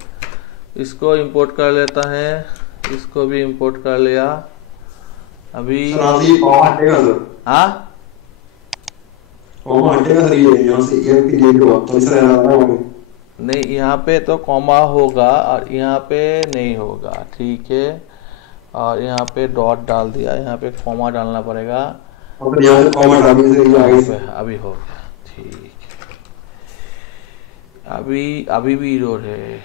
इसको इंपोर्ट कर लेता है, इसको भी इंपोर्ट कर लिया अभी। हाँ, नहीं यहाँ पे तो कॉमा होगा और यहाँ पे नहीं होगा। ठीक है, और यहाँ पे डॉट डाल दिया, यहाँ पे कॉमा डालना पड़ेगा। अभी हो गया, ठीक। अभी भी इरोर है,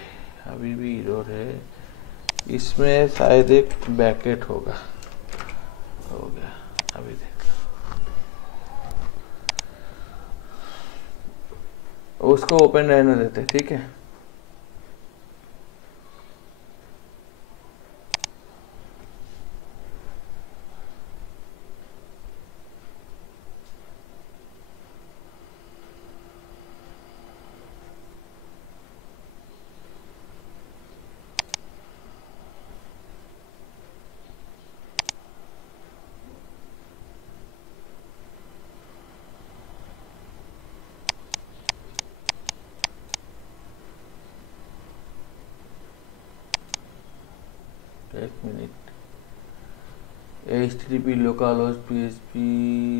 अभी भी इरोर है। इसमें शायद एक ब्रैकेट होगा, हो गया। अभी देख, उसको ओपन रहने देते। ठीक है, एक minute. HTTP localhost PHP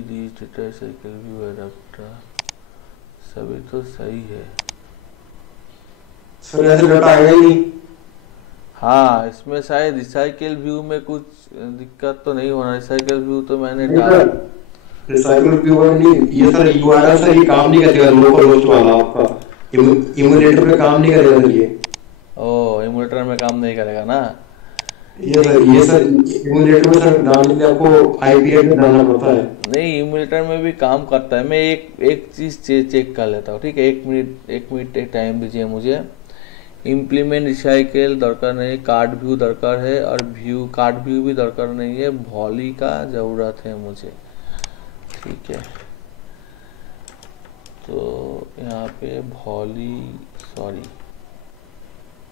reach data cycle view adapter सभी तो सही है। सर ऐसे डाटा आएगा ही नहीं। हाँ, इसमें शायद रिसाइकल व्यू में कुछ दिक्कत तो नहीं होना। रिसाइकल व्यू तो मैंने डाला, रिसाइकल व्यू नहीं, ये सर यूआरएल सर ये काम नहीं करेगा, लोकल होस्ट वाला आपका इमुलेटर पे काम नहीं करेगा सर ये। ओ, इमुलेटर में काम नहीं करेगा ना ये सर इमुलेटर में सर डालने के लिए आपको आईपी एड्रेस डालना पड़ता है। नहीं, इमुलेटर में भी काम करता है। मैं एक चीज चेक कर लेता हूँ। ठीक है, 1 मिनट टाइम दीजिए मुझे। इम्प्लीमेंट रिसाइकल दरकार नहीं, कार्ड व्यू दरकार है, और व्यू कार्ड व्यू भी दरकार नहीं है। वॉली का ज़रूरत है मुझे। ठीक है, तो यहाँ पे वॉली, सॉरी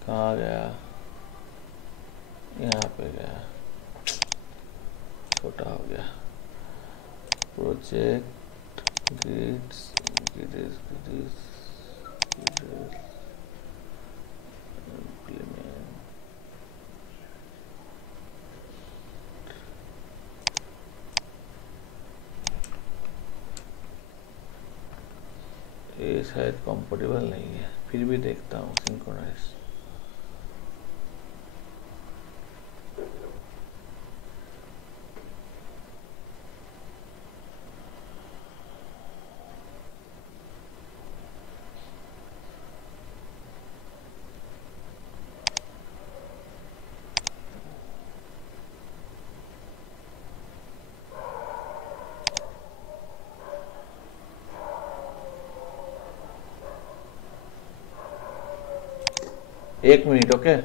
कहाँ गया, यहाँ पे गया, छोटा हो गया। प्रोजेक्ट ग्रिड्स ये शायद कंफर्टेबल नहीं है, फिर भी देखता हूँ सिंक्रोनाइज। एक मिनट, ओके।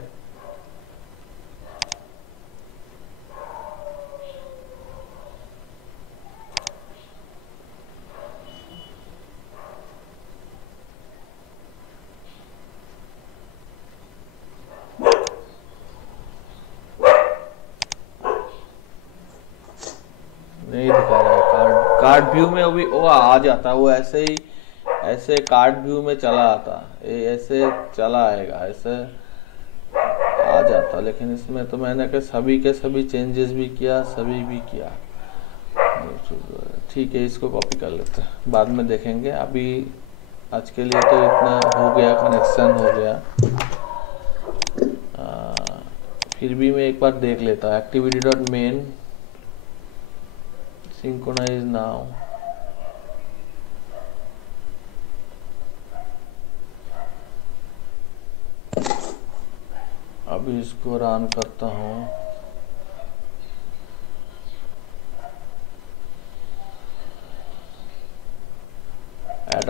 नहीं दिखा रहा है कार्ड व्यू में। अभी वो आ जाता है, वो ऐसे ही, ऐसे कार्ड व्यू में चला आता, ऐसे चला आएगा, ऐसे आ जाता। लेकिन इसमें तो मैंने के सभी चेंजेस भी किया, सभी भी किया। ठीक है, इसको कॉपी कर लेते हैं, बाद में देखेंगे। अभी आज के लिए तो इतना हो गया, कनेक्शन हो गया। फिर भी मैं एक बार देख लेता। Activity dot main synchronize now. अभी इसको रन करता हूँ।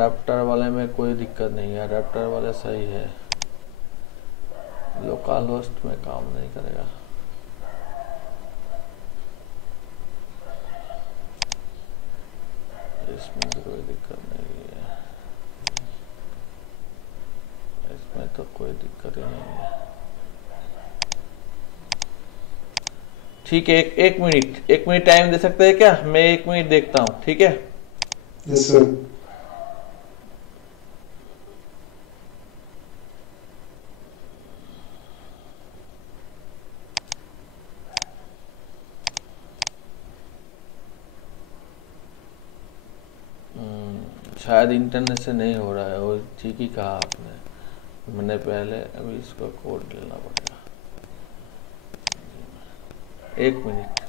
अडाप्टर वाले में कोई दिक्कत नहीं है, अडाप्टर वाले सही है, लोकल होस्ट में काम नहीं करेगा। इसमें तो कोई दिक्कत नहीं है, इसमें तो कोई दिक्कत ही नहीं है। ठीक है, एक मिनट टाइम दे सकते हैं क्या? मैं 1 मिनट देखता हूँ, ठीक है? Yes sir. शायद इंटरनेट से नहीं हो रहा है, वो ठीक ही कहा आपने। मैंने पहले अभी इसका कोड लेना पड़ेगा। 1 मिनट।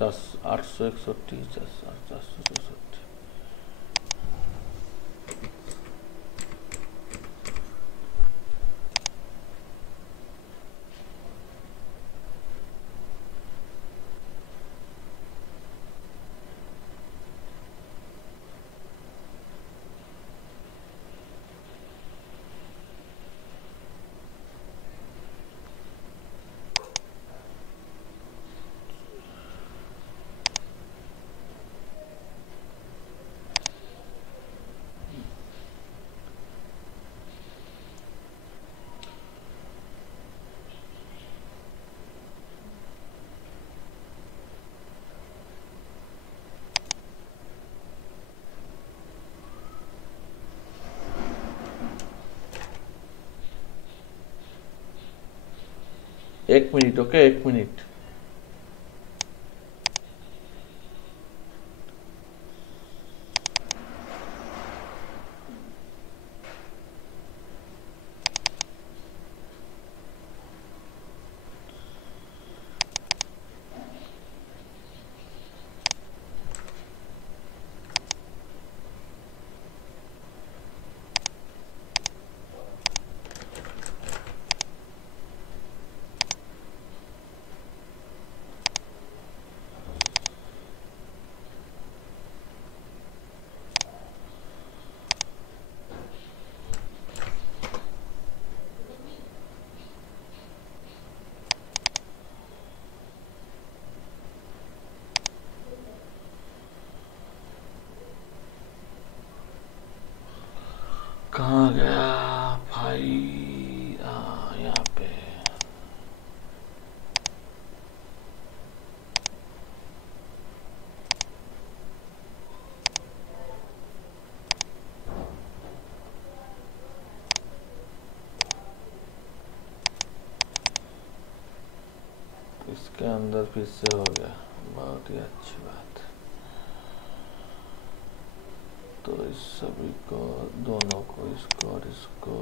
दस 861 460। एक मिनट, ओके, 1 मिनट। कहाँ गया भाई? यहाँ पे। इसके अंदर फिर से हो गया, बहुत ही अच्छी बात। तो इस सभी को, दोनों को, इसको और इसको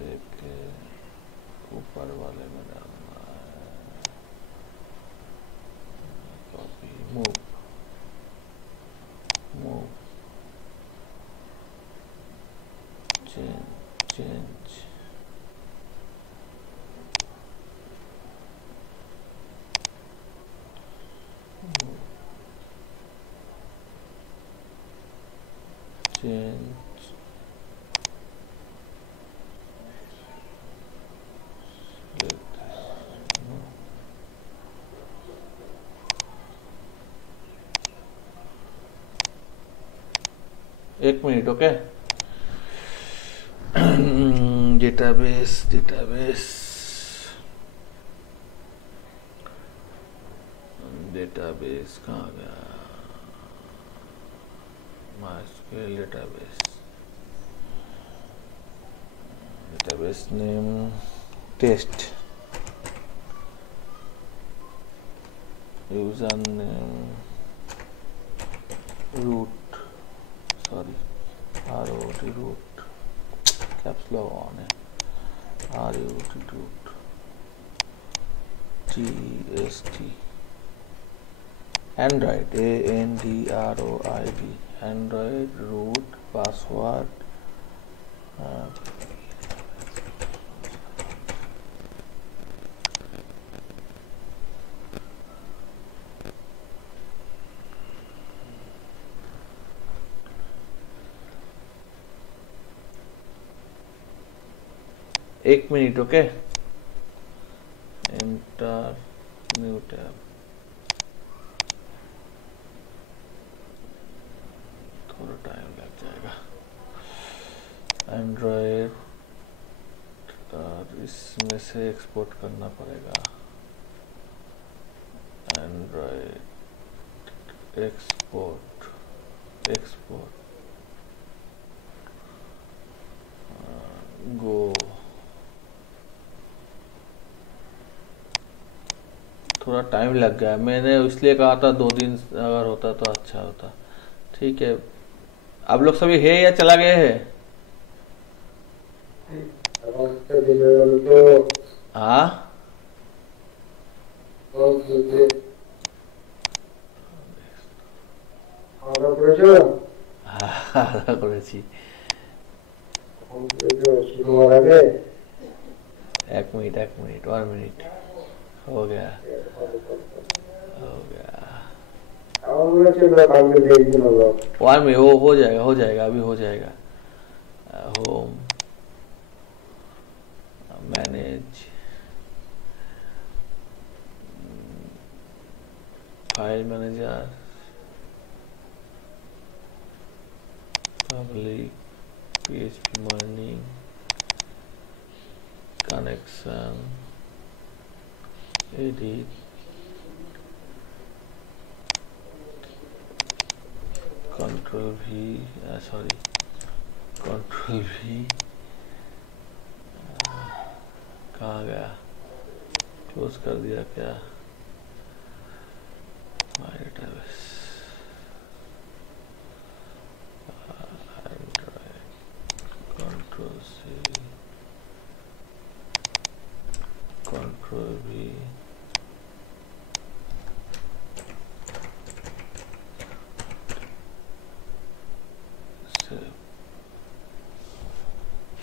लेके ऊपर वाले में डालना है। Copy, move, change. एक मिनट, ओके। डेटाबेस कहाँ गया? MySQL database name test, username root, sorry ROT root, caps lock on है, ROT root, TST, Android ANDROID, Android root, password एक minute, okay. Enter new tab, थोड़ा time लग जाएगा। Android इसमें से export करना पड़ेगा। Android export, export go. थोड़ा टाइम लग गया, मैंने इसलिए कहा था 2 दिन अगर होता तो अच्छा होता। ठीक है, आप लोग सभी है या चला गए हैं? हाँ, আলাদা করেছি। एक मिनट, एक मिनट, 1 मिनट, हो गया, हो गया। 1 मिनट, हो जाएगा, हो जाएगा, अभी हो जाएगा। Home, manage, file manager, public, PHP morning, connection, edit, control भी, सॉरी कंट्रोल भी, कहाँ गया, क्लोज कर दिया क्या? My database, control C, control भी,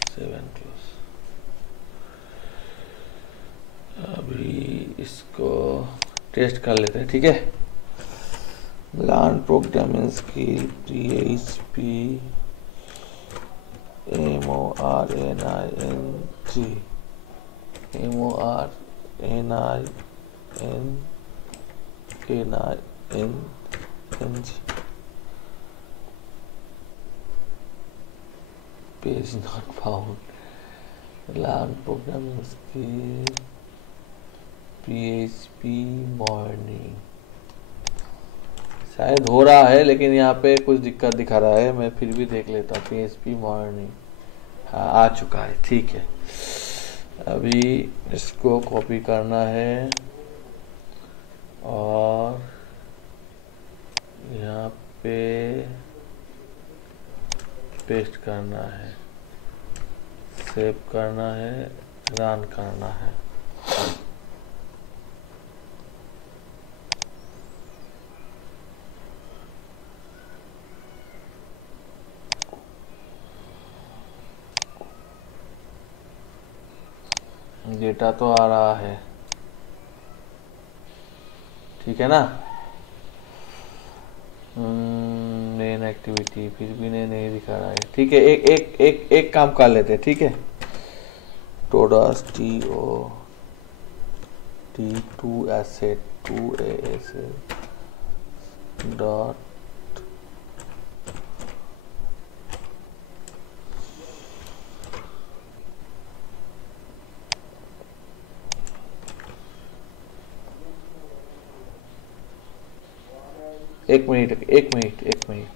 सेव एंड क्लोज। अभी इसको टेस्ट कर लेते हैं, ठीक है। Learn programming skill, PHP MORNING page not found. Learn programming skill, PHP morning. शायद हो रहा है, लेकिन यहाँ पे कुछ दिक्कत दिखा रहा है, मैं फिर भी देख लेता हूँ। PHP मॉर्निंग, हाँ आ चुका है, ठीक है। अभी इसको कॉपी करना है और यहाँ पे पेस्ट करना है, सेव करना है, रन करना है। डेटा तो आ रहा है, ठीक है ना। मेन एक्टिविटी फिर भी नहीं दिखा रहा है, ठीक है। एक एक एक एक काम कर लेते हैं, ठीक है। टोडस T2 asset 2 asset डॉट एक मिनट, एक मिनट, एक मिनट।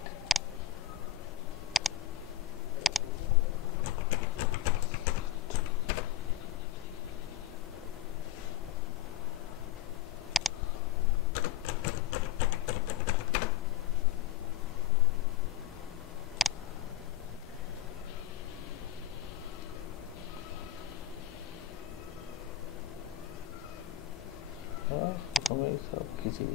हमें सब किसी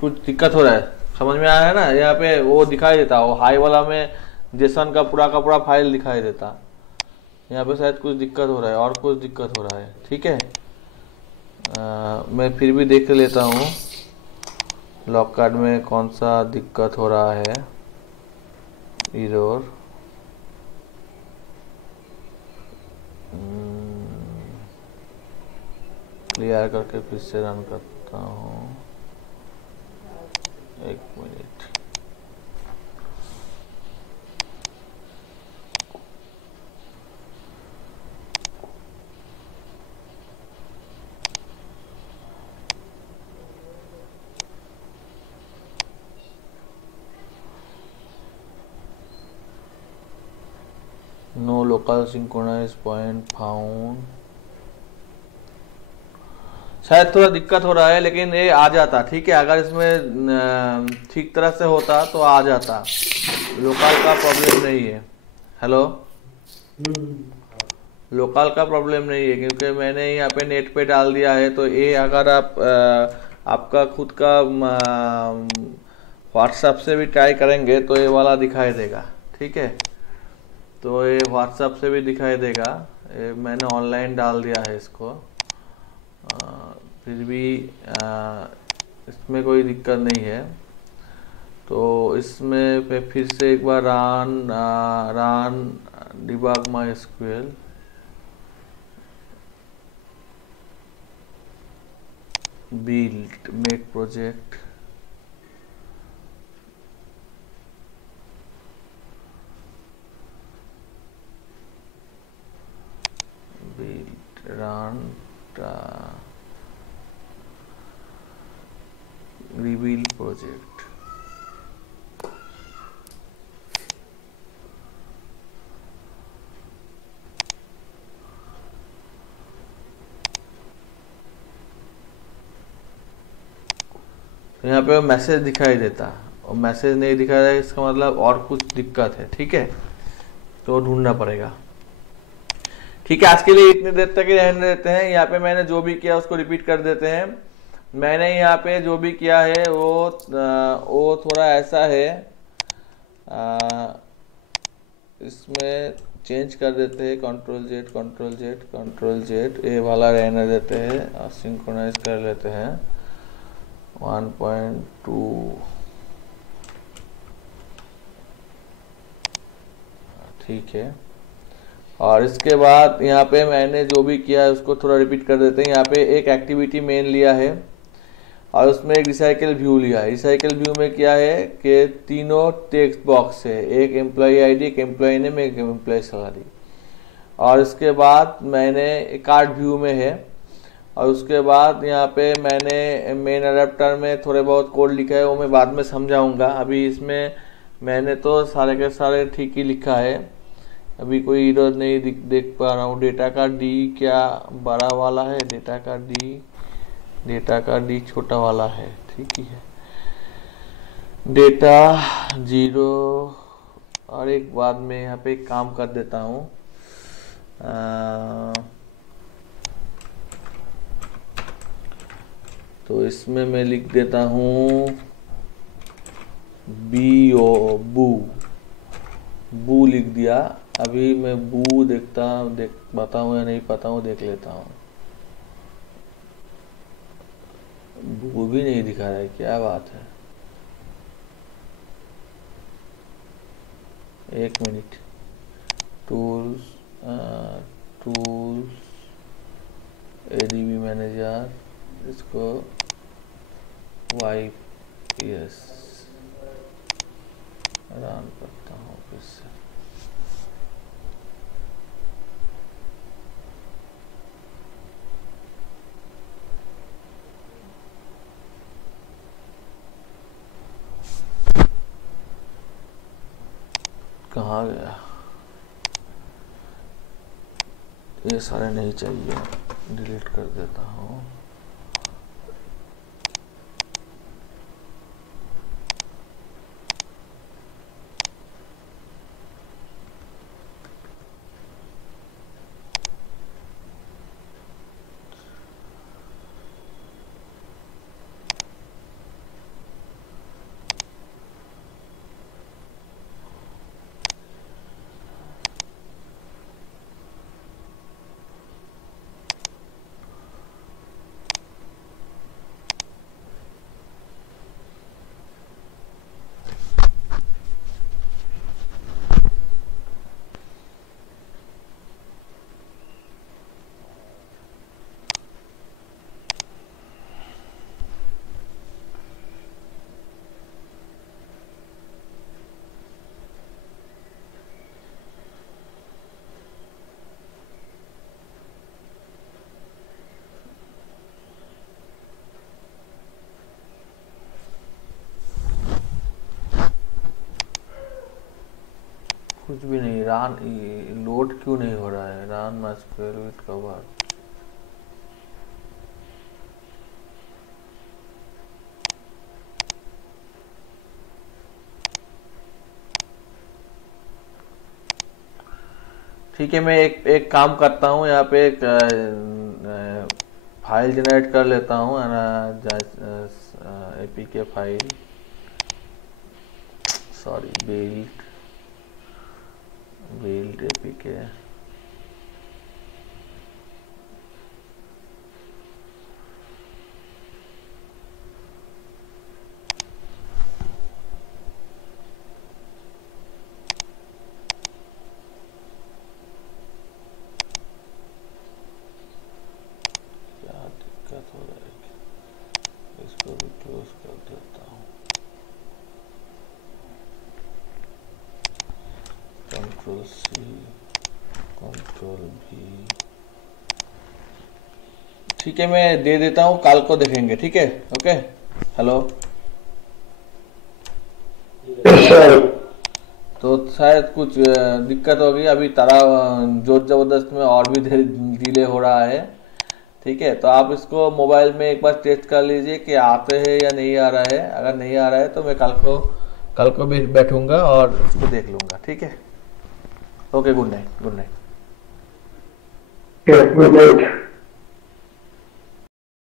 कुछ दिक्कत हो रहा है, समझ में आया है ना? यहाँ पे वो दिखाई देता, वो हाई वाला में जेसन का पूरा फाइल दिखाई देता। यहाँ पे शायद कुछ दिक्कत हो रहा है, और कुछ दिक्कत हो रहा है। ठीक है, मैं फिर भी देख लेता हूँ लॉक कार्ड में कौन सा दिक्कत हो रहा है, एरर। क्लियर करके फिर से रन करता हूँ, 1 minute. No local synchronize point found, शायद थोड़ा दिक्कत हो रहा है, लेकिन ये आ जाता। ठीक है, अगर इसमें ठीक तरह से होता तो आ जाता, लोकल का प्रॉब्लम नहीं है। हेलो, लोकल का प्रॉब्लम नहीं है, क्योंकि मैंने यहाँ पे नेट पे डाल दिया है। तो ये अगर आप आपका खुद का व्हाट्सएप से भी ट्राई करेंगे तो ये वाला दिखाई देगा। ठीक है, तो ये व्हाट्सएप से भी दिखाई देगा, ये मैंने ऑनलाइन डाल दिया है इसको। फिर भी इसमें कोई दिक्कत नहीं है। तो इसमें पे फिर से एक बार run debug MySQL, build make project, build run रिवील प्रोजेक्ट। यहाँ पे मैसेज दिखाई देता और मैसेज नहीं दिखा रहा है, इसका मतलब और कुछ दिक्कत है। ठीक है, तो ढूंढना पड़ेगा। ठीक है, आज के लिए इतनी देर तक ही रहने देते हैं। यहाँ पे मैंने जो भी किया उसको रिपीट कर देते हैं। मैंने यहाँ पे जो भी किया है वो थोड़ा ऐसा है, इसमें चेंज कर देते हैं, कंट्रोल जेड ये वाला रहने देते हैं, सिंक्रोनाइज कर लेते हैं 1.2। ठीक है, और इसके बाद यहाँ पे मैंने जो भी किया है उसको थोड़ा रिपीट कर देते हैं। यहाँ पे एक एक्टिविटी मेन लिया है और उसमें एक रिसाइकल व्यू लिया है। रिसाइकल व्यू में क्या है कि तीनों टेक्स्ट बॉक्स है, एक एम्प्लॉय आईडी, एक एम्प्लॉय नेम, एक एम्प्लॉय सैलरी। और इसके बाद मैंने कार्ड व्यू में है, और उसके बाद यहाँ पे मैंने मेन अडेप्टर में थोड़े बहुत कोड लिखा है, वो मैं बाद में समझाऊंगा। अभी इसमें मैंने तो सारे के सारे ठीक ही लिखा है, अभी कोई एरर नहीं देख पा रहा हूँ। डेटा का डी क्या बड़ा वाला है, डेटा का डी छोटा वाला है। ठीक ही है, डेटा 0। और एक बाद में यहाँ पे एक काम कर देता हूँ, तो इसमें मैं लिख देता हूँ बू लिख दिया। अभी मैं बू देख पाता हूँ या नहीं पाता हूँ, देख लेता हूँ। बू भी नहीं दिखा रहा है, क्या बात है। 1 मिनट, टूल्स एडीबी मैनेजर, इसको वाइप यस रन करता हूँ फिर से। कहाँ गया, ये सारे नहीं चाहिए, डिलीट कर देता हूँ। कुछ भी नहीं। रान लोड क्यों नहीं हो रहा है? रान मास्कर विद कवर। ठीक है, मैं एक काम करता हूँ, यहाँ पे एक फाइल जनरेट कर लेता हूँ, APK file, sorry build APK. क्या दिक्कत हो रहा है? इसको भी क्लोज कर देता हूँ। कंट्रोल सी, कंट्रोल भी। ठीक है, मैं दे देता हूँ, कल को देखेंगे। ठीक है, ओके। हेलो। तो शायद कुछ दिक्कत होगी अभी, तारा जोर जबरदस्त में और भी डिले हो रहा है। ठीक है, तो आप इसको मोबाइल में एक बार टेस्ट कर लीजिए कि आते हैं या नहीं आ रहा है। अगर नहीं आ रहा है तो मैं कल को भी बैठूंगा और इसको देख लूंगा। ठीक है, okay, good night, good night. Good night.